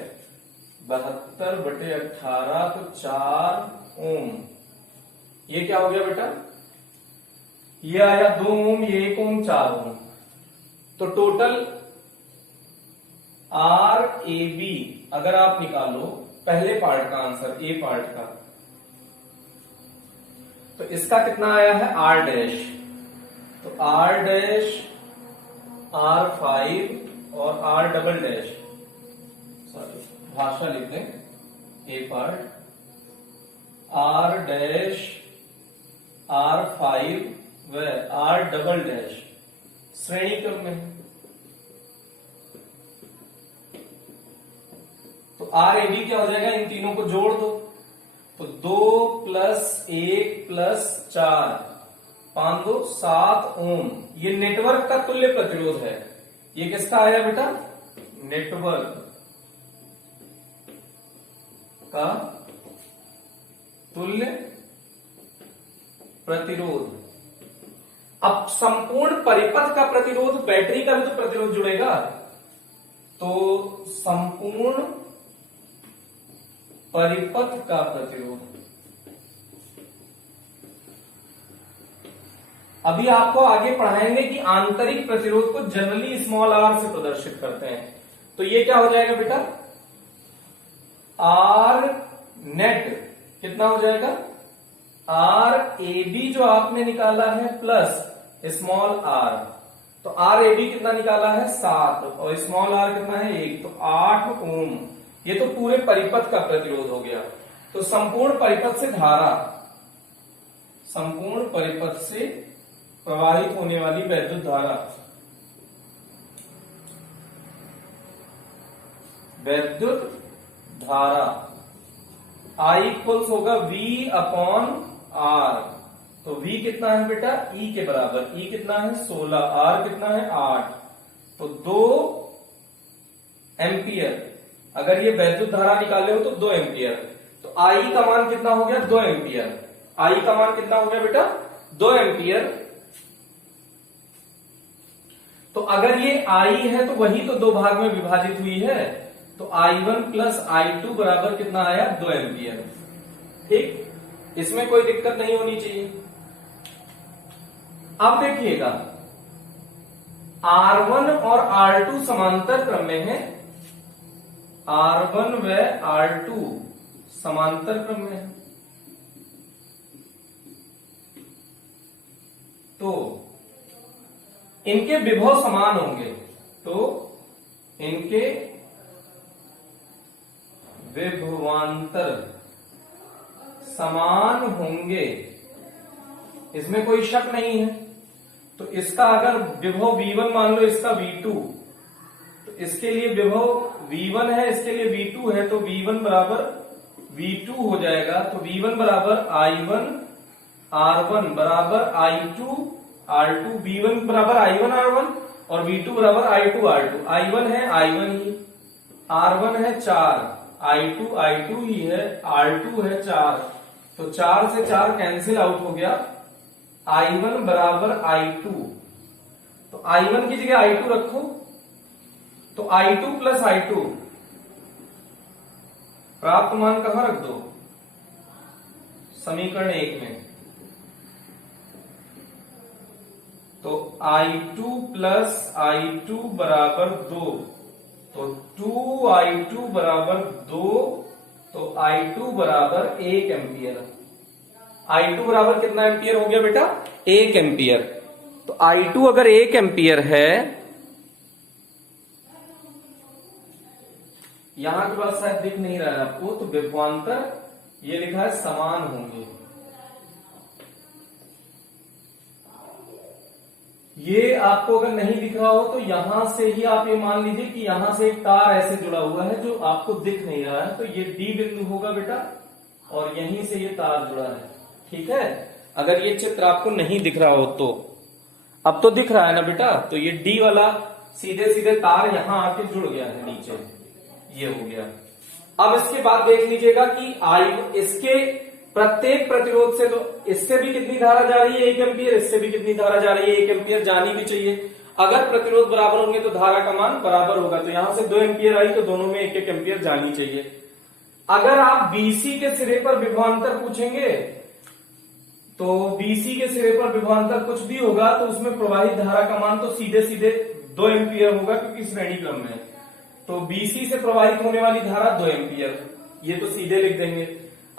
72 बटे 18, तो 4 ओम। ये क्या हो गया बेटा, ये आया 2 ओम, ये 1 ओम, 4 ओम। तो टोटल RAB अगर आप निकालो पहले पार्ट का आंसर, ए पार्ट का, तो इसका कितना आया है R डैश, तो R डैश R5 और R डबल डैश, सॉरी भाषा लिख दें, ए पार्ट R डैश R5 व R डबल डैश श्रेणी क्रम में। तो RAB क्या हो जाएगा, इन तीनों को जोड़ दो, तो 2 प्लस 1 प्लस 4, 5 2 7 ओम। ये नेटवर्क का तुल्य प्रतिरोध है। ये किसका आया बेटा, नेटवर्क का तुल्य प्रतिरोध। अब संपूर्ण परिपथ का प्रतिरोध, बैटरी का भी तो प्रतिरोध जुड़ेगा, तो संपूर्ण परिपथ का प्रतिरोध। अभी आपको आगे पढ़ाएंगे कि आंतरिक प्रतिरोध को जनरली स्मॉल r से प्रदर्शित करते हैं। तो ये क्या हो जाएगा बेटा, R नेट कितना हो जाएगा, RAB जो आपने निकाला है प्लस स्मॉल r, तो RAB कितना निकाला है 7 और स्मॉल r कितना है 1, तो 8 ओम। ये तो पूरे परिपथ का प्रतिरोध हो गया। तो संपूर्ण परिपथ से धारा, संपूर्ण परिपथ से प्रवाहित होने वाली वैद्युत धारा, वैद्युत धारा I इक्वल्स होगा V अपॉन R। तो V कितना है बेटा, E के बराबर, E कितना है 16, R कितना है 8, तो 2 एम्पियर। अगर ये वैद्युत धारा निकाले हो तो 2 एम्पियर, तो I का मान कितना हो गया 2 एम्पियर। I का मान कितना हो गया बेटा 2 एम्पियर। तो अगर ये I है तो वही तो 2 भाग में विभाजित हुई है, तो I1 प्लस I2 बराबर कितना आया 2 एम्पियर। ठीक, इसमें कोई दिक्कत नहीं होनी चाहिए। अब देखिएगा R1 और R2 समांतर क्रम में है, R1 व R2 समांतर क्रम में है, तो इनके विभव समान होंगे, तो इनके विभवांतर समान होंगे, इसमें कोई शक नहीं है। तो इसका अगर विभव V1 मान लो, इसका V2, तो इसके लिए विभव V1 है, इसके लिए V2 है, तो V1 बराबर V2 हो जाएगा। तो V1 बराबर I1 R1 बराबर I2 R2, V1 बराबर I1 R1 और V2 बराबर I2 R2। I1 है I1 ही, R1 है 4, I2 I2 ही है, R2 है 4, तो 4 से 4 कैंसिल आउट हो गया। I1 बराबर I2, तो I1 की जगह I2 रखो, तो I2 प्लस I2 प्राप्त मान कहां रख दो, समीकरण 1 में। तो I2 प्लस I2 बराबर 2, तो 2I2 बराबर 2, तो I2 बराबर 1 एम्पियर। I2 बराबर कितना एम्पियर हो गया बेटा, 1 एम्पियर। तो I2 अगर 1 एम्पियर है, यहां के पास शायद दिख नहीं रहा है आपको, तो विभवांतर ये लिखा है समान होंगे। ये आपको अगर नहीं दिख रहा हो तो यहां से ही आप ये मान लीजिए कि यहां से एक तार ऐसे जुड़ा हुआ है जो आपको दिख नहीं रहा है, तो ये D बिंदु होगा बेटा, और यहीं से ये तार जुड़ा है, ठीक है। अगर ये चित्र आपको नहीं दिख रहा हो तो, अब तो दिख रहा है ना बेटा, तो ये D वाला सीधे सीधे तार यहां आके जुड़ गया है नीचे, ये हो गया। अब इसके बाद देख लीजिएगा कि इसके प्रत्येक प्रतिरोध से, तो इससे भी कितनी धारा जा रही है 1 एम्पियर, इससे भी कितनी धारा जा रही है 1 एम्पियर, जानी भी चाहिए। अगर प्रतिरोध बराबर होंगे तो धारा का मान बराबर होगा, तो यहां से 2 एम्पियर आई तो दोनों में 1-1 एम्पियर जानी चाहिए। अगर आप BC के सिरे पर विभवांतर पूछेंगे, तो BC के सिरे पर विभवांतर कुछ भी होगा तो उसमें प्रवाहित धारा का मान तो सीधे सीधे 2 एम्पियर होगा, क्योंकि श्रेणी क्रम में। तो BC से प्रवाहित होने वाली धारा 2 एम्पियर, ये तो सीधे लिख देंगे।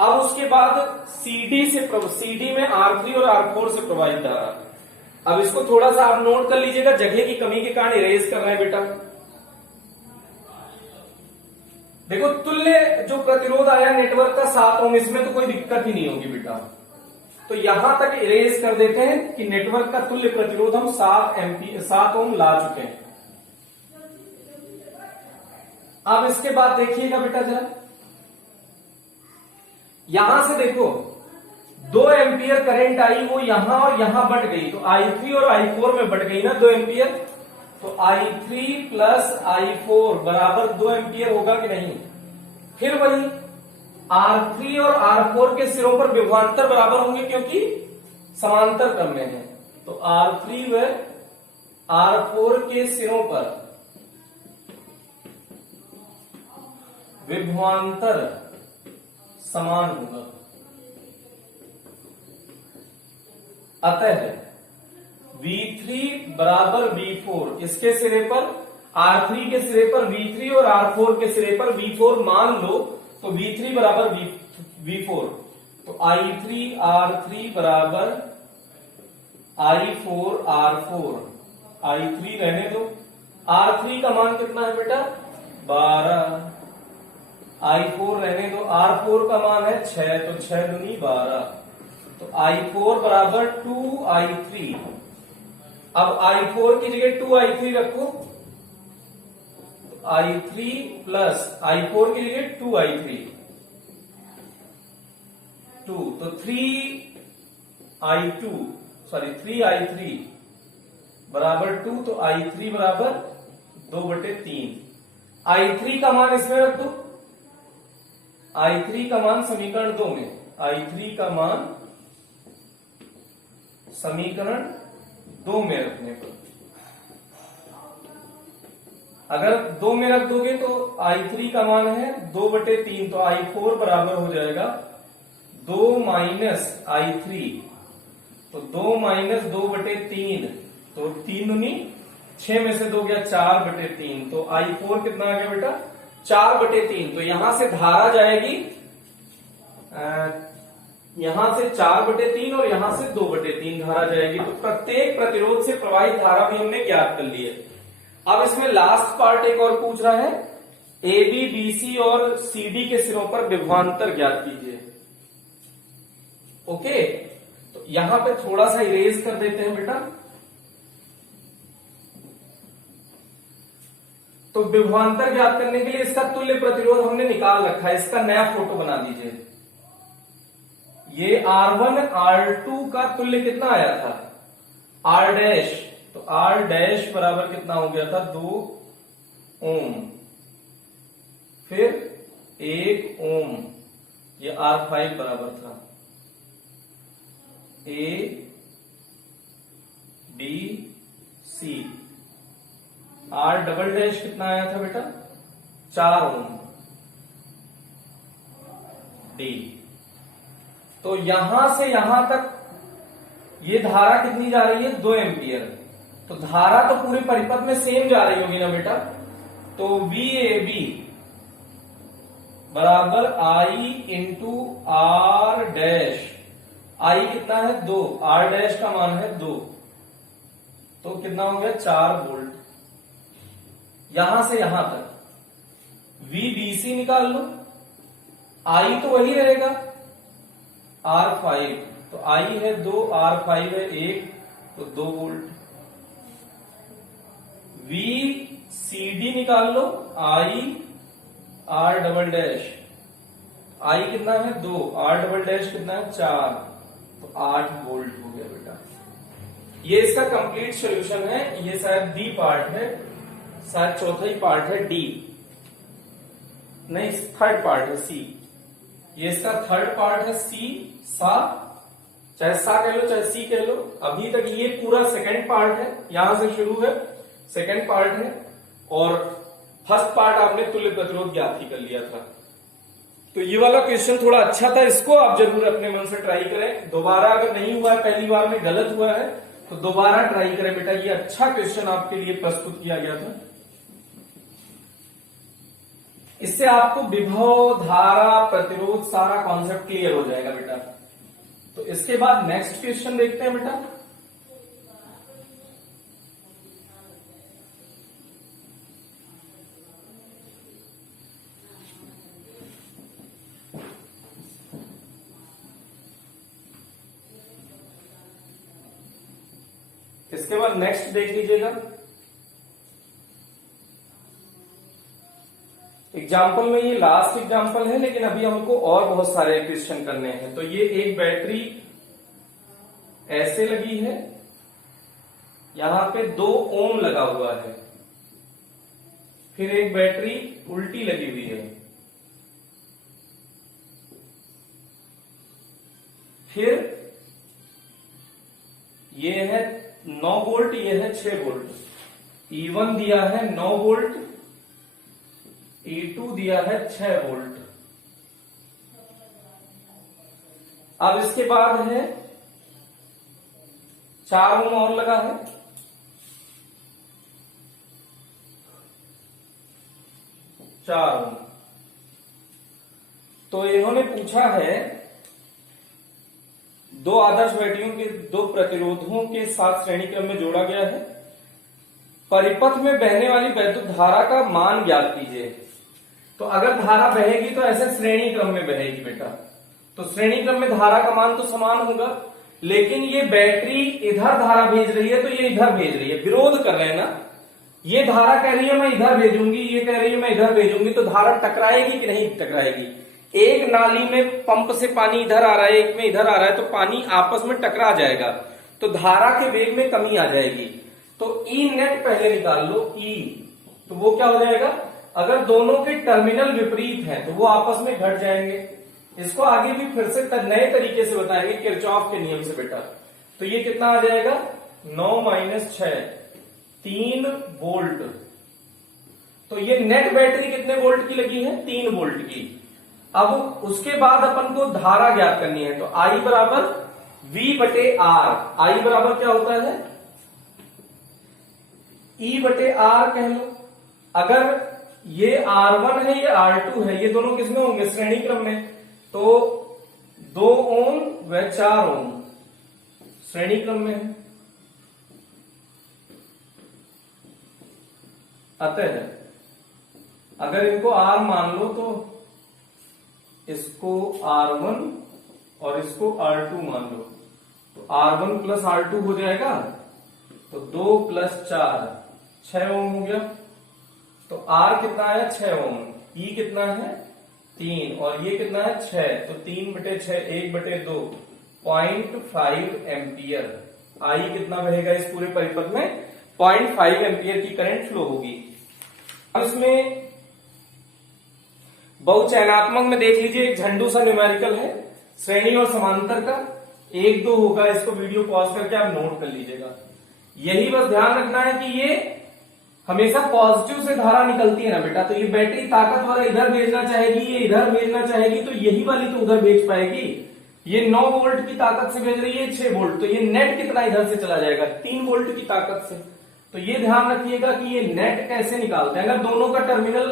अब उसके बाद CD में R3 और R4 से प्रवाहित धारा। अब इसको थोड़ा सा आप नोट कर लीजिएगा, जगह की कमी के कारण इरेज कर रहे हैं बेटा। देखो तुल्य जो प्रतिरोध आया नेटवर्क का 7 ओम, इसमें तो कोई दिक्कत ही नहीं होगी बेटा, तो यहां तक इरेज कर देते हैं कि नेटवर्क का तुल्य प्रतिरोध हम 7 ओम ला चुके हैं। अब इसके बाद देखिएगा बेटा जरा, यहां से देखो 2 एम्पियर करंट आई, वो यहां और यहां बढ़ गई, तो I3 और I4 में बढ़ गई ना 2 एम्पियर, तो I3 प्लस I4 बराबर 2 एम्पियर होगा कि नहीं। फिर वही R3 और R4 के सिरों पर विभवांतर बराबर होंगे क्योंकि समांतर क्रम में है, तो R3 व R4 के सिरों पर विभवांतर समान होगा। अतः V3 बराबर V4, इसके सिरे पर R3 के सिरे पर V3 और R4 के सिरे पर V4 मान लो, तो V3 बराबर V4, तो I3 R3 बराबर I4 R4, I3 रहने दो, R3 का मान कितना है बेटा 12, I4 रहने दो, R4 का मान है 6, तो 6 दूनी 12, तो I4 बराबर 2I3। अब I4 की जगह 2I3 रखो, तो I3 प्लस I4 की जगह 2I3, 2, तो 3I3 बराबर 2, तो I3 बराबर 2/3। I3 का मान इसमें रख दो, I3 का मान समीकरण 2 में, I3 का मान समीकरण 2 में रखने पर, अगर 2 में रख दोगे तो I3 का मान है 2/3, तो I4 बराबर हो जाएगा 2 माइनस I3, तो 2 माइनस 2/3, तो 3 दूनी 6 में से 2 गया 4/3, तो I4 कितना आ गया बेटा 4/3। तो यहां से धारा जाएगी यहां से 4/3 और यहां से 2/3 धारा जाएगी। तो प्रत्येक प्रतिरोध से प्रवाहित धारा भी हमने ज्ञात कर ली है। अब इसमें लास्ट पार्ट एक और पूछ रहा है, AB, BC और CD के सिरों पर विभवांतर ज्ञात कीजिए। ओके, तो यहां पे थोड़ा सा इरेज कर देते हैं बेटा। तो विभवांतर ज्ञात करने के लिए इसका तुल्य प्रतिरोध हमने निकाल रखा है, इसका नया फोटो बना दीजिए। ये R1 R2 का तुल्य कितना आया था R डैश, तो R डैश बराबर कितना हो गया था 2 ओम, फिर 1 ओम, ये R5 बराबर था A B C। R double dash कितना आया था बेटा 4 ओम D। तो यहां से यहां तक ये धारा कितनी जा रही है 2 एम्पियर। तो धारा तो पूरे परिपथ में सेम जा रही होगी ना बेटा। तो VAB बराबर I into R dash, I कितना है 2, R डैश का मान है 2, तो कितना हो गया 4 वोल्ट। यहां से यहां तक VBC निकाल लो, I तो वही रहेगा R5, तो I है 2, R5 है 1, तो 2 वोल्ट। VCD निकाल लो, I R double dash, I कितना है 2, R डबल डैश कितना है 4, तो 8 वोल्ट हो गया बेटा। ये इसका कंप्लीट सॉल्यूशन है। ये शायद D पार्ट है, शायद चौथा ही पार्ट है D, नहीं थर्ड पार्ट है C। ये इसका थर्ड पार्ट है C सा, चाहे सा कह लो चाहे C कह लो। अभी तक ये पूरा सेकंड पार्ट है, यहां से शुरू है सेकंड पार्ट है, और फर्स्ट पार्ट आपने तुल्य प्रतिरोध ज्ञात ही कर लिया था। तो ये वाला क्वेश्चन थोड़ा अच्छा था, इसको आप जरूर अपने मन से ट्राई करें। दोबारा अगर नहीं हुआ है, पहली बार में गलत हुआ है, तो दोबारा ट्राई करें बेटा। ये अच्छा क्वेश्चन आपके लिए प्रस्तुत किया गया था। इससे आपको विभव, धारा, प्रतिरोध सारा कॉन्सेप्ट क्लियर हो जाएगा बेटा। तो इसके बाद नेक्स्ट क्वेश्चन देखते हैं बेटा। इसके बाद नेक्स्ट देख लीजिएगा। एग्जाम्पल में ये लास्ट एग्जाम्पल है, लेकिन अभी हमको और बहुत सारे क्वेश्चन करने हैं। तो ये एक बैटरी ऐसे लगी है, यहां पे 2 ओम लगा हुआ है, फिर एक बैटरी उल्टी लगी हुई है, फिर ये है 9 वोल्ट, ये है 6 वोल्ट। E1 दिया है 9 वोल्ट, E2 दिया है 6 वोल्ट। अब इसके बाद है 4 ओम और लगा है, चार ओम। तो इन्होंने पूछा है 2 आदर्श बैटरियों के 2 प्रतिरोधों के साथ श्रेणी क्रम में जोड़ा गया है। परिपथ में बहने वाली वैद्युत धारा का मान ज्ञात कीजिए। तो अगर धारा बहेगी तो ऐसे श्रेणी क्रम में बहेगी बेटा। तो श्रेणी क्रम में धारा का मान तो समान होगा, लेकिन ये बैटरी इधर धारा भेज रही है तो ये इधर भेज रही है, विरोध कर रहे हैं ना। ये धारा कह रही है मैं इधर भेजूंगी, ये कह रही है मैं इधर भेजूंगी, तो धारा टकराएगी कि नहीं टकराएगी। एक नाली में पंप से पानी इधर आ रहा है, एक में इधर आ रहा है, तो पानी आपस में टकरा जाएगा, तो धारा के वेग में कमी आ जाएगी। तो ई नेट पहले निकाल लो, ई, तो वो क्या हो जाएगा, अगर दोनों के टर्मिनल विपरीत हैं तो वो आपस में घट जाएंगे। इसको आगे भी फिर से नए तरीके से बताएंगे किरचॉफ के नियम से बेटा। तो ये कितना आ जाएगा 9 - 6 3 वोल्ट। तो ये नेट बैटरी कितने वोल्ट की लगी है 3 वोल्ट की। अब उसके बाद अपन को धारा ज्ञात करनी है। तो I बराबर V/R। I बराबर क्या होता है E बटे आर कह लो। अगर ये R1 है, ये R2 है, ये दोनों किसमें होंगे? श्रेणी क्रम में। तो 2 ओम व 4 ओम श्रेणी क्रम में है। अतः अगर इनको R मान लो तो इसको R1 और इसको R2 मान लो, तो R1 प्लस R2 हो जाएगा, तो 2 प्लस 4 6 ओम हो गया। तो R कितना है? 6 ओम। E कितना है? 3, और ये कितना है? 6। तो 3 बटे 6 1 बटे 2 0.5 एम्पियर। I कितना बहेगा इस पूरे परिपथ में? 0.5 एम्पियर की करंट फ्लो होगी। अब इसमें बहुचयनात्मक में देख लीजिए, एक झंडू सा न्यूमेरिकल है श्रेणी और समांतर का, 1 2 होगा। इसको वीडियो पॉज करके आप नोट कर लीजिएगा। यही बस ध्यान रखना है कि ये हमेशा पॉजिटिव से धारा निकलती है ना बेटा, तो ये बैटरी ताकतवर इधर भेजना चाहेगी, ये इधर भेजना चाहेगी, तो यही वाली तो उधर भेज पाएगी। ये 9 वोल्ट की ताकत से भेज रही है 6 वोल्ट, तो ये नेट कितना इधर से चला जाएगा? 3 वोल्ट की ताकत से। तो ये ध्यान रखिएगा कि ये नेट कैसे निकालते हैं। अगर दोनों का टर्मिनल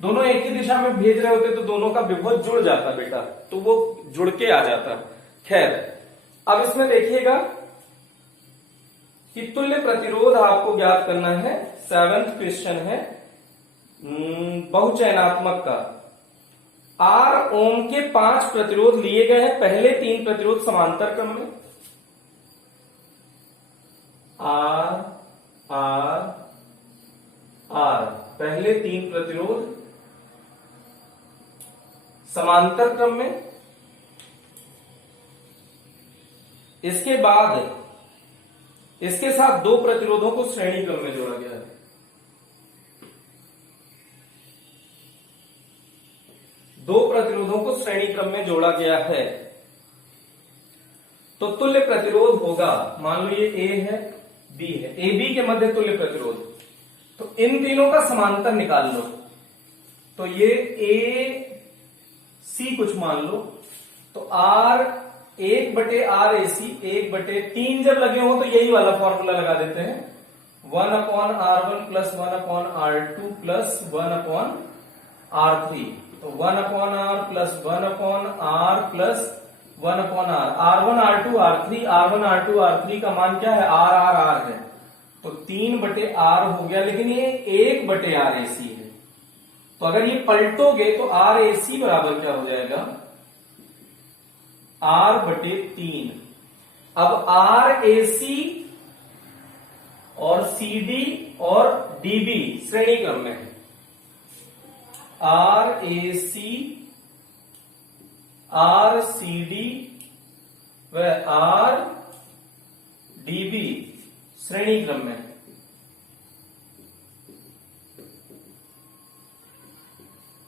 दोनों एक ही दिशा में भेज रहे होते तो दोनों का विभव जुड़ जाता बेटा, तो वो जुड़ के आ जाता। खैर, अब इसमें देखिएगा कि तुल्य प्रतिरोध आपको ज्ञात करना है। 7th क्वेश्चन है बहुचयनात्मक का। R ओम के 5 प्रतिरोध लिए गए हैं। पहले 3 प्रतिरोध समांतर क्रम में, R R R, पहले 3 प्रतिरोध समांतर क्रम में। इसके बाद इसके साथ 2 प्रतिरोधों को श्रेणी क्रम में जोड़ा गया है। दो प्रतिरोधों को श्रेणी क्रम में जोड़ा गया है, तो तुल्य प्रतिरोध होगा। मान लो ये A है, B है, ए बी के मध्य तुल्य प्रतिरोध। तो इन तीनों का समांतर निकाल लो। तो ये A C कुछ मान लो, तो R 1 बटे आर ए सी 1 बटे 3 जब लगे हो तो यही वाला फॉर्मूला लगा देते हैं, 1/R1 plus 1/R2 plus 1/R3। तो 1/R plus 1/R plus 1/R, R1 R2 R3, R1 R2 R3 का मान क्या है? R है, तो 3 बटे R हो गया, लेकिन ये 1 बटे आर ए सी है। तो अगर ये पलटोगे तो आर ए सी बराबर क्या हो जाएगा? R बटे 3। अब आर ए सी और सी डी और डी बी श्रेणी क्रम में है। R A C, R C D व आर डी बी श्रेणी क्रम में है।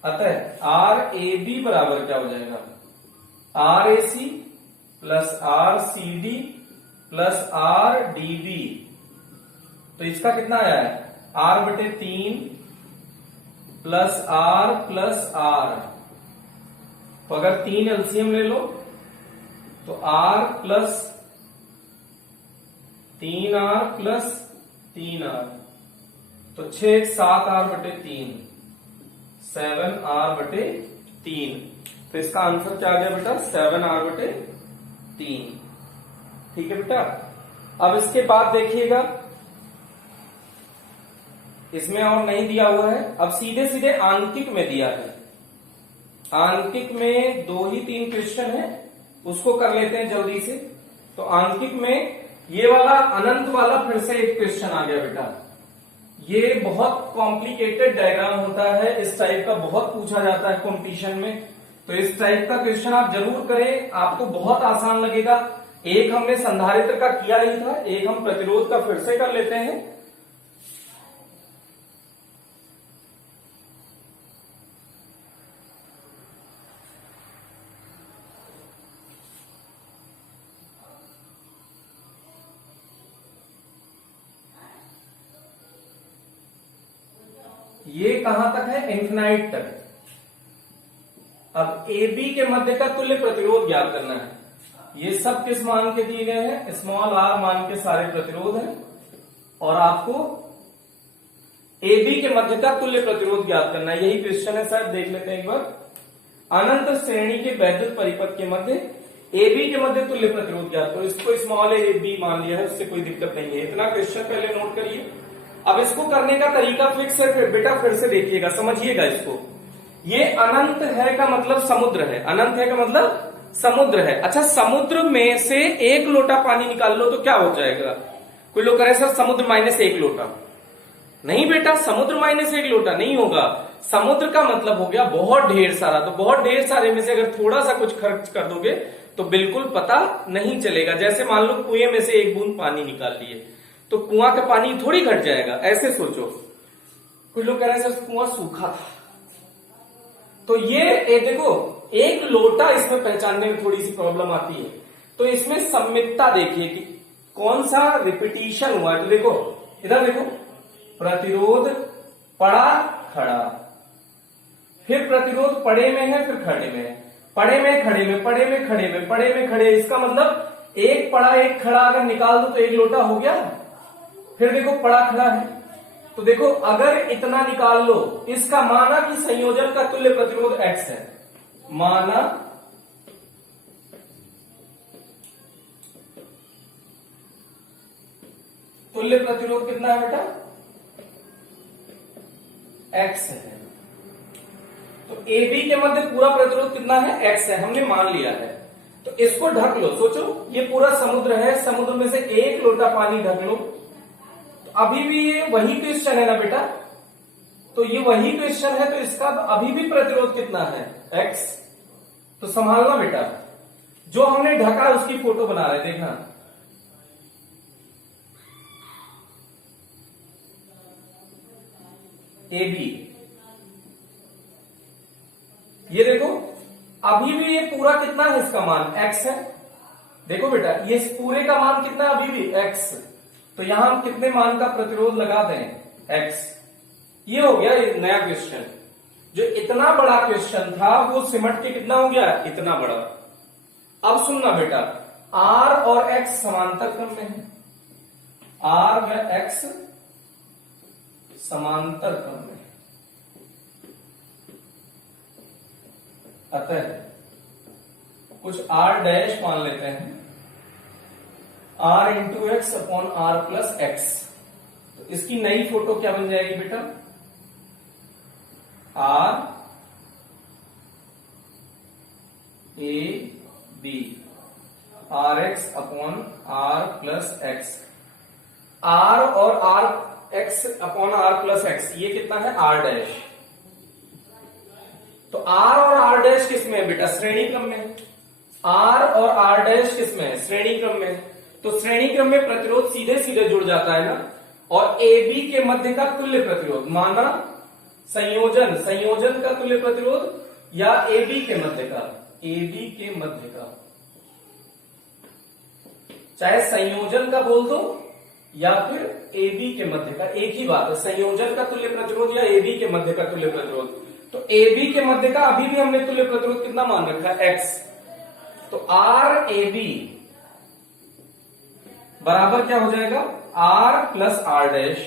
अतः आर ए बी बराबर क्या हो जाएगा? R A C plus R C D plus R D B. तो इसका कितना आया है? R बटे 3 प्लस R प्लस R। तो अगर 3 एलसीएम ले लो तो R plus 3R plus 3R, तो 6 7R बटे 3, 7R बटे 3। तो इसका आंसर क्या आ गया बेटा? 7R बटे 3। ठीक है बेटा। अब इसके बाद देखिएगा, इसमें और नहीं दिया हुआ है, अब सीधे सीधे आंकिक में दिया है। आंकिक में 2 ही 3 क्वेश्चन है, उसको कर लेते हैं जल्दी से। तो आंकिक में ये वाला अनंत वाला फिर से एक क्वेश्चन आ गया बेटा। ये बहुत कॉम्प्लिकेटेड डायग्राम होता है, इस टाइप का बहुत पूछा जाता है कंपटीशन में। तो इस टाइप का क्वेश्चन आप जरूर करें, आपको बहुत आसान लगेगा। एक हमने संधारित्र का किया ही था, एक हम प्रतिरोध का फिर से कर लेते हैं। ये कहां तक है? इन्फिनाइट तक। अब ए बी के मध्य का तुल्य प्रतिरोध ज्ञात करना है। ये सब किस मान के दिए गए हैं? स्मॉल r मान के सारे प्रतिरोध हैं, और आपको ए बी के मध्य का तुल्य प्रतिरोध ज्ञात करना है। यही क्वेश्चन है, शायद देख लेते हैं एक बार। अनंत श्रेणी के वैद्युत परिपथ के मध्य ए बी के मध्य तुल्य प्रतिरोध ज्ञात करो। इसको स्मॉल ए बी मान लिया है, उससे कोई दिक्कत नहीं है। इतना क्वेश्चन पहले नोट करिए। अब इसको करने का तरीका फिक्स है, फिर बेटा फिर से देखिएगा, समझिएगा इसको। ये अनंत है का मतलब समुद्र है, अनंत है का मतलब समुद्र है। अच्छा, समुद्र में से 1 लोटा पानी निकाल लो तो क्या हो जाएगा? कोई लोग कह रहे सर समुद्र माइनस 1 लोटा। नहीं बेटा, समुद्र माइनस 1 लोटा नहीं होगा। समुद्र का मतलब हो गया बहुत ढेर सारा। तो बहुत ढेर सारे में से अगर थोड़ा सा कुछ खर्च कर दोगे तो बिल्कुल पता नहीं चलेगा। जैसे मान लो कुएं में से 1 बूंद पानी निकाल लिए तो कुआं का पानी थोड़ी घट जाएगा, ऐसे सोचो। कुछ लोग कह रहे हैं सर कुआं सूखा था। तो ये देखो 1 लोटा इसमें पहचानने में थोड़ी सी प्रॉब्लम आती है। तो इसमें सम्मितता देखिए कि कौन सा रिपीटिशन हुआ है। तो देखो इधर देखो, प्रतिरोध पड़ा खड़ा, फिर प्रतिरोध पड़े में है, फिर खड़े में है, पड़े में खड़े में, पड़े में खड़े में, पड़े में खड़े। इसका मतलब 1 पड़ा 1 खड़ा अगर निकाल दो तो 1 लोटा हो गया। फिर देखो पड़ा खड़ा है, तो देखो अगर इतना निकाल लो, इसका माना कि संयोजन का तुल्य प्रतिरोध X है। माना तुल्य प्रतिरोध कितना है बेटा? X है। तो ए बी के मध्य पूरा प्रतिरोध कितना है? X है, हमने मान लिया है। तो इसको ढक लो। सोचो ये पूरा समुद्र है, समुद्र में से 1 लोटा पानी ढक लो। तो अभी भी ये वही क्वेश्चन है ना बेटा, तो ये वही क्वेश्चन है, तो इसका अभी भी प्रतिरोध कितना है? X। तो संभालना बेटा, जो हमने ढका उसकी फोटो बना रहे, देखना। ए बी, ये देखो अभी भी ये पूरा कितना है? इसका मान X है। देखो बेटा ये इस पूरे का मान कितना है? अभी भी X। तो यहां हम कितने मान का प्रतिरोध लगा दें? X। ये हो गया ये नया क्वेश्चन। जो इतना बड़ा क्वेश्चन था वो सिमट के कितना हो गया? इतना बड़ा। अब सुनना बेटा, R और X समांतर क्रम में है। R व X समांतर क्रम में, अतः कुछ R डैश मान लेते हैं, R into x upon R plus x. तो इसकी नई फोटो क्या बन जाएगी बेटा? R A B R x upon R plus x. R और R x upon R plus x, ये कितना है? R dash. तो R और R डैश किस में है बेटा? श्रेणी क्रम में। R और R डैश किस में है? श्रेणी क्रम में। तो श्रेणी क्रम में प्रतिरोध सीधे सीधे जुड़ जाता है ना। और ए बी के मध्य का तुल्य प्रतिरोध, माना संयोजन, संयोजन का तुल्य प्रतिरोध या ए बी के मध्य का, ए बी के मध्य का, चाहे संयोजन का बोल दो या फिर ए बी के मध्य का, एक ही बात है। संयोजन का तुल्य प्रतिरोध या ए बी के मध्य का तुल्य प्रतिरोध। तो ए बी के मध्य का अभी भी हमने तुल्य प्रतिरोध कितना मान रखा है? X। तो R ए बी बराबर क्या हो जाएगा? R plus R dash.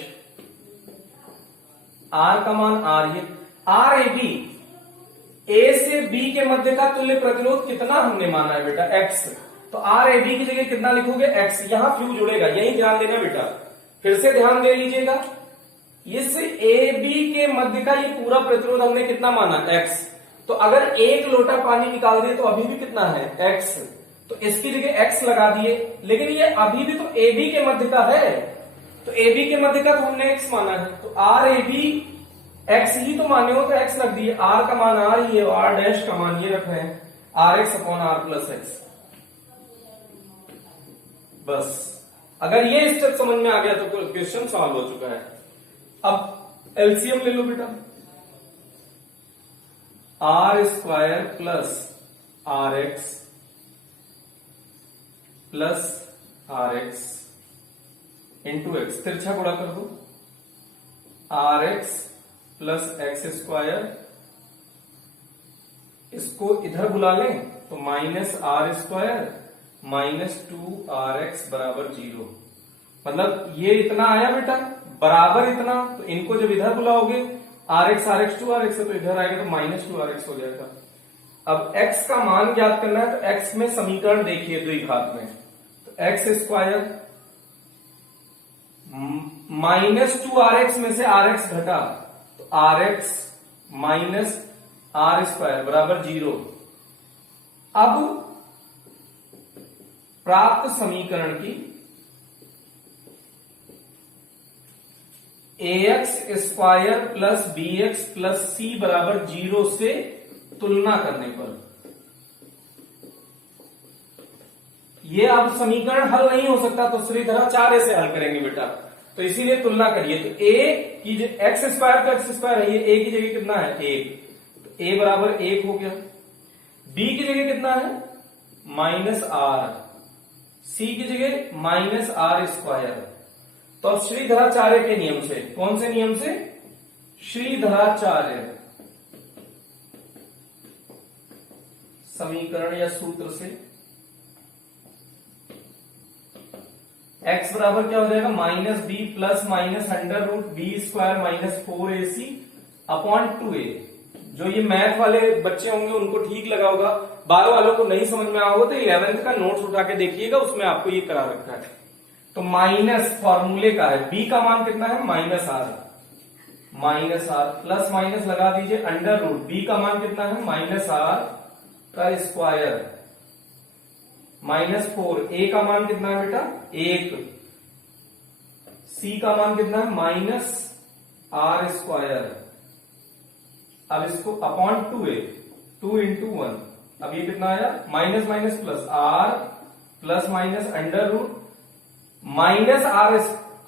R का मान R, ये R ए बी, ए से बी के मध्य का तुल्य प्रतिरोध कितना हमने माना है बेटा? X। तो R ए बी की जगह कितना लिखोगे? X। यहां फ्यू जुड़ेगा, यही ध्यान देना बेटा, फिर से ध्यान दे लीजिएगा। इस ए बी के मध्य का ये पूरा प्रतिरोध हमने कितना माना? X। तो अगर 1 लोटा पानी निकाल दिए तो अभी भी कितना है? X। तो इसकी जगह X लगा दिए, लेकिन ये अभी भी तो ए बी के मध्य का है। तो ए बी के मध्य का तो हमने X माना है, तो R ए बी X ही तो माने हो, तो X लग दिए। R का मान R ही है, R डैश का मान ये रख रहे हैं, R x upon R plus x. बस अगर ये स्टेप समझ में आ गया तो क्वेश्चन सॉल्व हो चुका है। अब एलसीएम ले लो बेटा, R square plus R X plus R X into X, तिरछा गुणा कर दो, R X plus X square, इसको इधर बुला लें तो minus R square minus 2 R X बराबर 0। मतलब ये इतना आया बेटा, बराबर इतना, तो इनको जब इधर बुलाओगे RX RX 2RX है तो इधर आएगा तो -2RX हो जाएगा। अब x का मान ज्ञात करना है तो x में समीकरण देखिए द्विघात में, तो x² -2RX में से RX घटा तो RX माइनस R² बराबर 0। अब प्राप्त समीकरण की AX² plus BX plus C बराबर 0 से तुलना करने पर ये अब समीकरण हल नहीं हो सकता, तो श्रीधरा 4A से हल करेंगे बेटा, तो इसीलिए तुलना करिए। तो A की x² तो x² है, ये A की जगह कितना है 1, तो A बराबर 1 हो गया। B की जगह कितना है -R, C की जगह -R²। तो अब श्रीधराचार्य के नियम से, कौन से नियम से, श्रीधराचार्य समीकरण या सूत्र से x बराबर क्या हो जाएगा -b plus -√b² -4ac upon 2a। जो ये मैथ वाले बच्चे होंगे उनको ठीक लगा होगा, 12 वालों को नहीं समझ में आया होगा तो 11th का नोट्स उठा के देखिएगा, उसमें आपको ये करा रखा है। तो माइनस फॉर्मूले का है, b का मान कितना है -r प्लस माइनस लगा दीजिए √ b का मान कितना है -r का स्क्वायर -4, a का मान कितना है बेटा 1, c का मान कितना है -r²। अब इसको अपॉन 2a, 2 × 1, अब ये कितना आया minus minus plus r plus minus √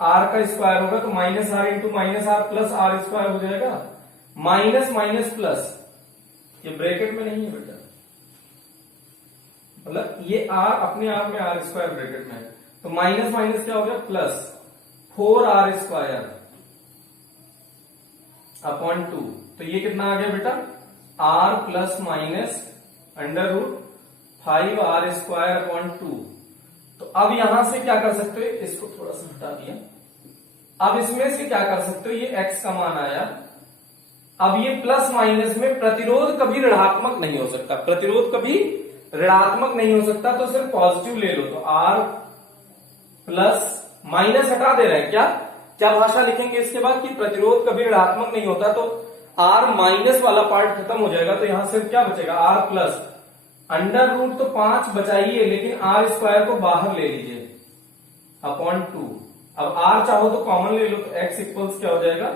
-r का स्क्वायर होगा तो -r × -r प्लस r² हो जाएगा, माइनस माइनस प्लस, ये ब्रैकेट में नहीं है बेटा, मतलब ये r अपने आप में r² ब्रैकेट में है, तो माइनस माइनस क्या हो गया प्लस 4r² अपॉन 2, तो ये कितना आ गया बेटा r plus minus √ 5r² upon 2। तो अब यहां से क्या कर सकते हो, इसको थोड़ा सा हटा दिया, अब इसमें से क्या कर सकते हो, ये x का मान आया। अब ये प्लस माइनस में प्रतिरोध कभी ऋणात्मक नहीं हो सकता, प्रतिरोध कभी ऋणात्मक नहीं हो सकता, तो सिर्फ पॉजिटिव ले लो, तो r प्लस माइनस हटा दे रहे हैं, क्या क्या भाषा लिखेंगे इसके बाद कि प्रतिरोध कभी ऋणात्मक नहीं होता, तो r माइनस वाला पार्ट खत्म हो जाएगा, तो यहां सिर्फ क्या बचेगा r प्लस √ तो 5 बचाइए, लेकिन r² को बाहर ले लीजिए अपॉन 2। अब r चाहो तो कॉमन ले लो, तो x इक्वल्स क्या हो जाएगा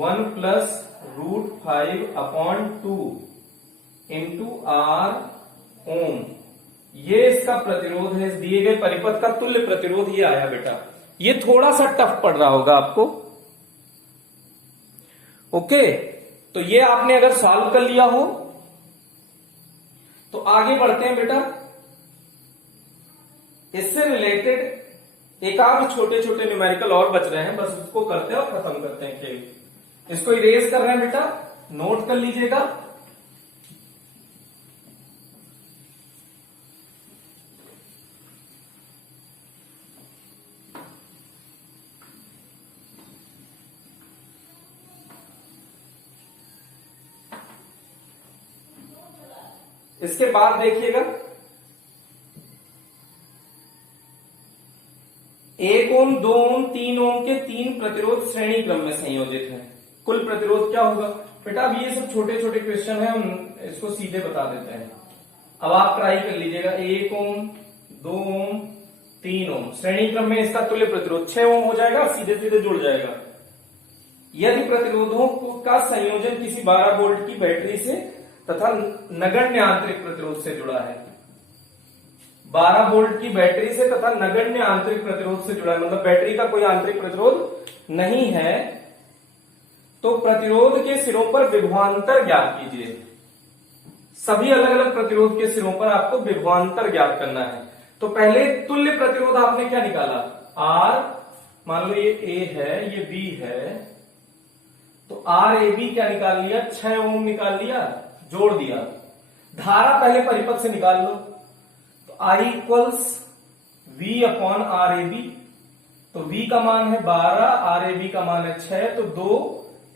1 प्लस √5 अपॉन 2 इंटू r ओम। ये इसका प्रतिरोध है, इस दिए गए परिपथ का तुल्य प्रतिरोध ये आया बेटा। ये थोड़ा सा टफ पड़ रहा होगा आपको, ओके। तो ये आपने अगर सॉल्व कर लिया हो तो आगे बढ़ते हैं बेटा। इससे रिलेटेड एक आध छोटे छोटे न्यूमेरिकल और बच रहे हैं, बस उसको करते हैं और खत्म करते हैं खेल। इसको इरेज कर रहे हैं बेटा, नोट कर लीजिएगा। इसके बाद देखिएगा 1 ओम 2 ओम 3 ओम के 3 प्रतिरोध श्रेणी क्रम में संयोजित हैं। कुल प्रतिरोध क्या होगा बेटा, अब ये सब छोटे छोटे क्वेश्चन हैं, हम इसको सीधे बता देते हैं। अब आप ट्राई कर लीजिएगा, 1 ओम 2 ओम 3 ओम श्रेणी क्रम में इसका तुल्य प्रतिरोध 6 ओम हो जाएगा, सीधे सीधे जुड़ जाएगा। यदि प्रतिरोधों का संयोजन किसी 12 वोल्ट की बैटरी से तथा नगण्य आंतरिक प्रतिरोध से जुड़ा है, 12 वोल्ट की बैटरी से तथा नगण्य आंतरिक प्रतिरोध से जुड़ा है, मतलब बैटरी का कोई आंतरिक प्रतिरोध नहीं है, तो प्रतिरोध के सिरों पर विभवांतर ज्ञात कीजिए। सभी अलग अलग प्रतिरोध के सिरों पर आपको विभवांतर ज्ञात करना है। तो पहले तुल्य प्रतिरोध आपने क्या निकाला, R, मान लो ये A है, ये B है, तो RAB क्या निकाल लिया, 6 ओम निकाल लिया, जोड़ दिया। धारा पहले परिपथ से निकाल लो, तो I equals V upon RAB, तो V का मान है 12, RAB का मान है 6, तो 2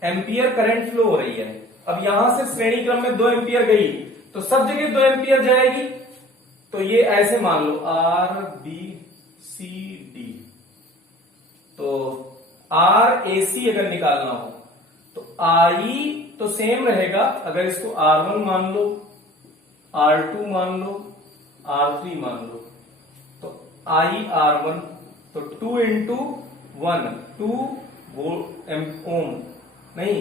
एम्पियर करंट फ्लो हो रही है। अब यहां से श्रेणी क्रम में 2 एम्पियर गई तो सब जगह 2 एम्पियर जाएगी। तो ये ऐसे मान लो RBCD, तो RAC अगर निकालना हो तो I तो सेम रहेगा, अगर इसको R1 मान लो, R2 मान लो, R3 मान लो, तो IR1 तो 2 इंटू 1 2 ओम नहीं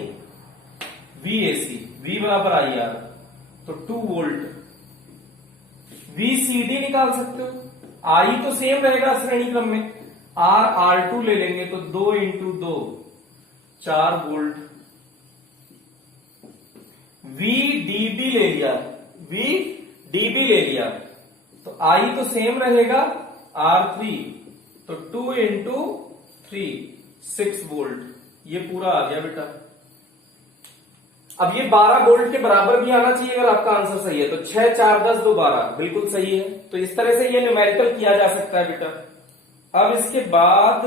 VAC, V बराबर IR तो 2 वोल्ट। VCD निकाल सकते हो, I तो सेम रहेगा श्रेणी क्रम में, R2 ले लेंगे तो 2 इंटू 2 4 वोल्ट। VDB ले लिया, VDB ले लिया तो I तो सेम रहेगा, R3 तो 2 इंटू 3 6 वोल्ट। ये पूरा आ गया बेटा। अब ये 12 वोल्ट के बराबर भी आना चाहिए अगर आपका आंसर सही है, तो 6 4 10 2 12 बिल्कुल सही है। तो इस तरह से ये न्यूमेरिकल किया जा सकता है बेटा। अब इसके बाद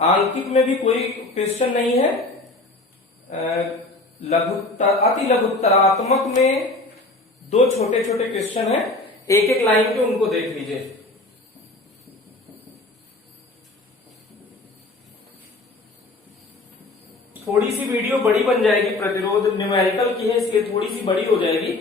आंकिक में भी कोई क्वेश्चन नहीं है, अति लघुत्तरात्मक में 2 छोटे छोटे क्वेश्चन है, एक एक लाइन के उनको देख लीजिए। थोड़ी सी वीडियो बड़ी बन जाएगी, प्रतिरोध न्यूमेरिकल की है इसलिए थोड़ी सी बड़ी हो जाएगी,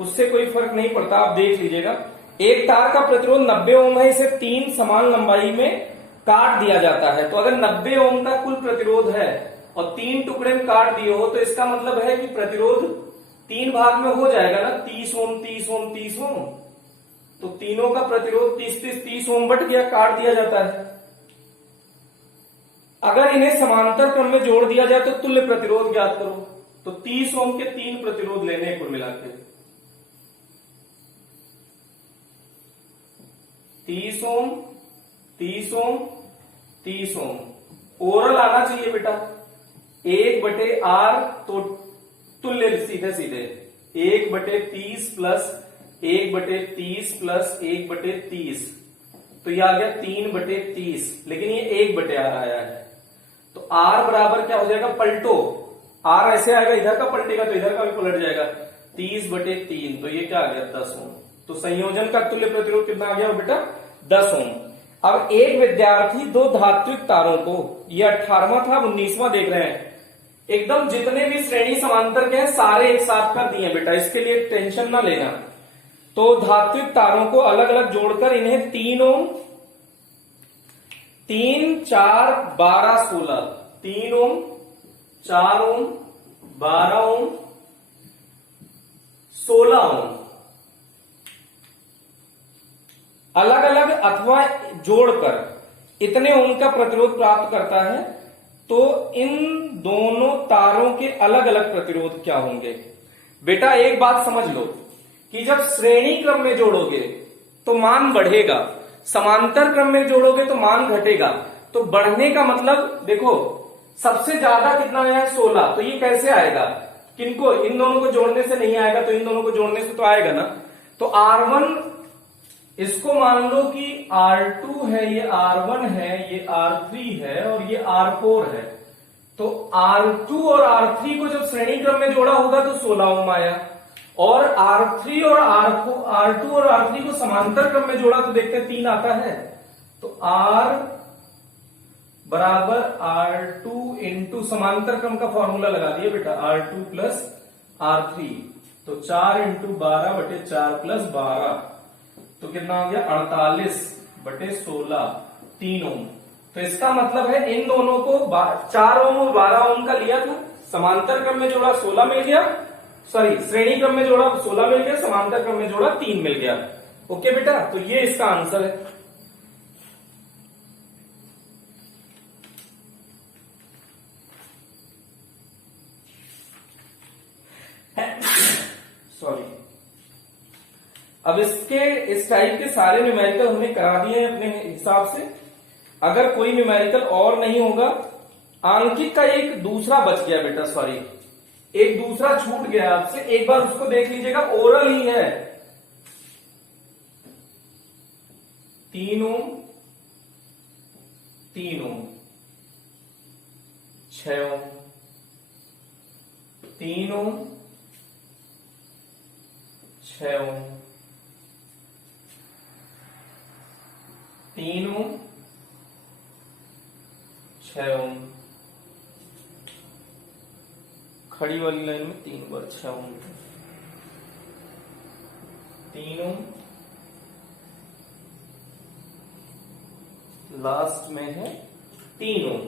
उससे कोई फर्क नहीं पड़ता, आप देख लीजिएगा। एक तार का प्रतिरोध 90 ओम है, इसे 3 समान लंबाई में काट दिया जाता है। तो अगर 90 ओम का कुल प्रतिरोध है और 3 टुकड़े में काट दिए हो तो इसका मतलब है कि प्रतिरोध 3 भाग में हो जाएगा ना, 30 ओम 30 ओम 30 ओम, तो तीनों का प्रतिरोध 30 ओम बट गया, काट दिया जाता है। अगर इन्हें समांतर क्रम में जोड़ दिया जाए तो तुल्य प्रतिरोध ज्ञात करो, तो 30 ओम के 3 प्रतिरोध लेने कुल मिला के 30 ओम 30 ओम 30 ओम। ओरल आना चाहिए बेटा, 1/R तो तुल्य सीधे सीधे 1/30 प्लस 1/30 प्लस 1/30, तो ये आ गया 3/30, लेकिन ये 1/R आया है। तो R बराबर क्या हो जाएगा, पलटो, R ऐसे आएगा, इधर का पलटेगा तो इधर का भी पलट जाएगा, 30/3, तो ये क्या आ गया 10 ओम। तो संयोजन का तुल्य प्रतिरोध कितना आ गया बेटा, 10 ओम। अब एक विद्यार्थी 2 धात्विक तारों को, ये 18वां था 19वां देख रहे हैं, एकदम जितने भी श्रेणी समांतर के हैं सारे एक साथ कर दिए बेटा, इसके लिए टेंशन ना लेना। तो धात्विक तारों को अलग अलग जोड़कर इन्हें 3 ओम 3 4 12 16 3 ओम 4 ओम 12 ओम 16 ओम अलग अलग अथवा जोड़कर इतने ओम का प्रतिरोध प्राप्त करता है। तो इन दोनों तारों के अलग अलग प्रतिरोध क्या होंगे बेटा, एक बात समझ लो कि जब श्रेणी क्रम में जोड़ोगे तो मान बढ़ेगा, समांतर क्रम में जोड़ोगे तो मान घटेगा। तो बढ़ने का मतलब देखो, सबसे ज्यादा कितना आया है 16, तो ये कैसे आएगा, किनको, इन दोनों को जोड़ने से नहीं आएगा, तो इन दोनों को जोड़ने से तो आएगा ना। तो R1 इसको मान लो कि R2 है, ये R1 है, ये R3 है और ये R4 है। तो R2 और R3 को जब श्रेणी क्रम में जोड़ा होगा तो 16 ओम आया, और R3 और R2 और R3 को समांतर क्रम में जोड़ा तो देखते 3 आता है। तो R बराबर R2 इंटू समांतर क्रम का फॉर्मूला लगा दिया बेटा, R2 प्लस R3, तो 4 इंटू 12/4 प्लस 12, तो कितना हो गया 48/16 3 ओम। तो इसका मतलब है इन दोनों को 4 ओम और 12 ओम का लिया था, समांतर क्रम में जोड़ा 16 मिल गया, सॉरी श्रेणी क्रम में जोड़ा 16 मिल गया, समांतर क्रम में जोड़ा 3 मिल गया। ओके बेटा, तो ये इसका आंसर है। सॉरी, अब इसके इस टाइप के सारे न्यूमेरिकल हमने करा दिए हैं अपने हिसाब से। अगर कोई न्यूमेरिकल और नहीं होगा, आंकिक का एक दूसरा बच गया बेटा, सॉरी एक दूसरा छूट गया आपसे, एक बार उसको देख लीजिएगा, ओरल ही है। 3 ओम 3 ओम, 6 ओम, 3 ओम, 6 ओम, 3 ओम, 6 ओम, खड़ी वाली लाइन में 3 बार 6 ओम, 3 ओम, लास्ट में है 3 ओम।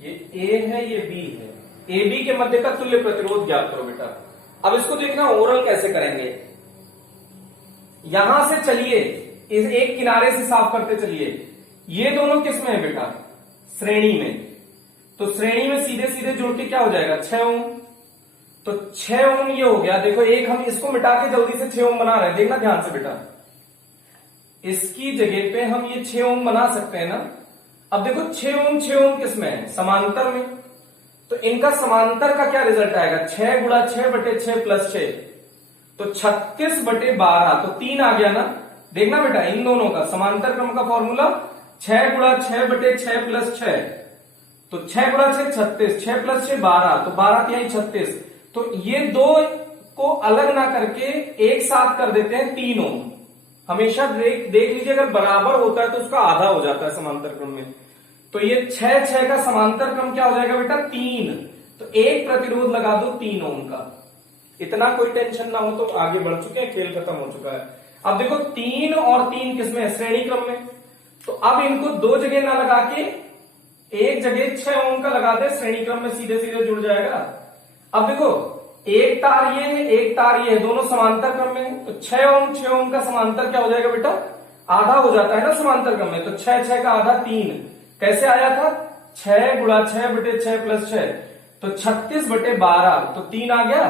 ये ए है, ये बी है, ए बी के मध्य का तुल्य प्रतिरोध ज्ञात करो बेटा। अब इसको देखना ओरल कैसे करेंगे। यहां से चलिए, इस एक किनारे से साफ करते चलिए। ये दोनों किस में है बेटा? श्रेणी में। तो श्रेणी में सीधे सीधे जुड़ के क्या हो जाएगा? 6 ओम। तो 6 ओम ये हो गया। देखो एक हम इसको मिटा के जल्दी से 6 ओम बना रहे हैं, देखना ध्यान से बेटा। इसकी जगह पे हम ये 6 ओम बना सकते हैं ना। अब देखो 6 ओम किस में है? समांतर में। तो इनका समांतर का क्या रिजल्ट आएगा? 6 गुणा 6 बटे 6 प्लस 6, तो 36 बटे 12, तो 3 आ गया ना। देखना बेटा इन दोनों का समांतर क्रम का फॉर्मूला 6 गुणा 6 बटे 6 प्लस 6, तो 6 गुणा 6 36, 6 प्लस 6 12, तो 12 तिहाई 36। तो ये दो को अलग ना करके एक साथ कर देते हैं 3 ओम। हमेशा देख लीजिए, अगर बराबर होता है तो उसका आधा हो जाता है समांतर क्रम में। तो ये 6 का समांतर क्रम क्या हो जाएगा बेटा? 3। तो एक प्रतिरोध लगा दो 3 ओम का। इतना कोई टेंशन ना हो, तो आगे बढ़ चुके हैं, खेल खत्म हो चुका है। अब देखो 3 और 3 किसमें है? श्रेणी क्रम में। तो अब इनको दो जगह ना लगा के एक जगह 6 ओम का लगा दे, श्रेणी क्रम में सीधे सीधे जुड़ जाएगा। अब देखो एक तार ये है, एक तार ये है, दोनों समांतर क्रम में है। तो 6 ओम का समांतर क्या हो जाएगा बेटा? आधा हो जाता है ना समांतर क्रम में। तो 6 का आधा 3। कैसे आया था? 6 गुणा 6 बटे 6 प्लस 6, तो 36 बटे 12, तो 3 आ गया।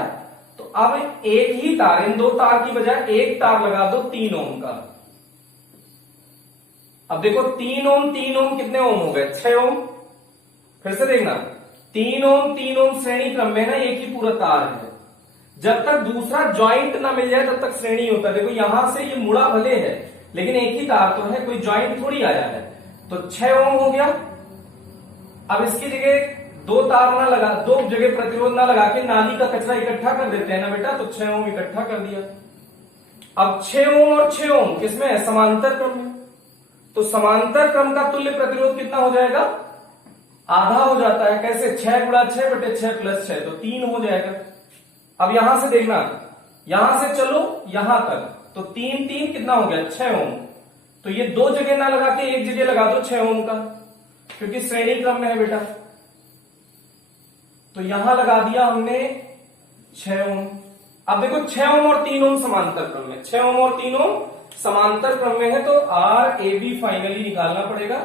तो अब एक ही तार, इन दो तार की बजाय एक तार लगा दो 3 ओम का। अब देखो 3 ओम कितने ओम हो गए? 6 ओम। फिर से देखना 3 ओम श्रेणी क्रम में ना, एक ही पूरा तार है। जब तक दूसरा ज्वाइंट ना मिल जाए तब तक श्रेणी होता है। देखो यहां से ये मुड़ा भले है, लेकिन एक ही तार तो है, कोई ज्वाइंट थोड़ी आया है। तो 6 ओम हो गया। अब इसकी जगह दो तार ना लगा, दो जगह प्रतिरोध ना लगा के नाली का कचरा इकट्ठा कर देते हैं ना बेटा। तो 6 ओम इकट्ठा कर दिया। अब 6 ओम और 6 ओम किसमें है? समांतर क्रम में। तो समांतर क्रम का तुल्य प्रतिरोध कितना हो जाएगा? आधा हो जाता है। कैसे? 6 गुणा 6 बटे 6 प्लस 6, तो 3 हो जाएगा। अब यहां से देखना, यहां से चलो यहां तक, तो 3 कितना हो गया? 6 ओम। तो ये दो जगह ना लगा के एक जगह लगा दो 6 ओम का, क्योंकि श्रेणी क्रम में है बेटा। तो यहां लगा दिया हमने 6 ओम। अब देखो 6 ओम और 3 ओम समांतर क्रम में, 6 ओम और 3 ओम समांतर क्रम में है। तो आर ए बी फाइनली निकालना पड़ेगा।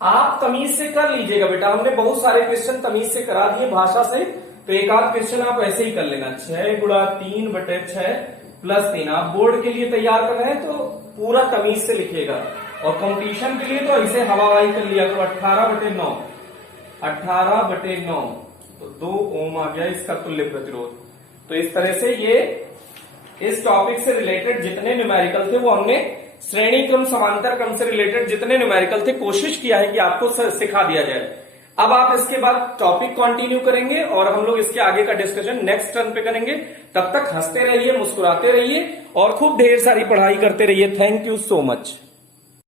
आप तमीज से कर लीजिएगा बेटा, हमने बहुत सारे क्वेश्चन तमीज से करा दिए भाषा से। तो एक आध क्वेश्चन आप ऐसे ही कर लेना। 6 गुणा 3 बटे 6 प्लस 3। आप बोर्ड के लिए तैयार कर रहे हैं तो पूरा तमीज से लिखिएगा, और कंपटीशन के लिए तो ऐसे हवावाही कर लिया। तो 18 बटे 9, 18 बटे 9, तो 2 ओम आ गया इसका तुल्य प्रतिरोध। तो इस तरह से ये इस टॉपिक से रिलेटेड जितने न्यूमेरिकल थे वो हमने श्रेणी क्रम समांतर क्रम से रिलेटेड जितने न्यूमेरिकल थे कोशिश किया है कि आपको सिखा दिया जाए। अब आप इसके बाद टॉपिक कंटिन्यू करेंगे और हम लोग इसके आगे का डिस्कशन नेक्स्ट टर्न पे करेंगे। तब तक हंसते रहिए, मुस्कुराते रहिए और खूब ढेर सारी पढ़ाई करते रहिए। Thank you so much.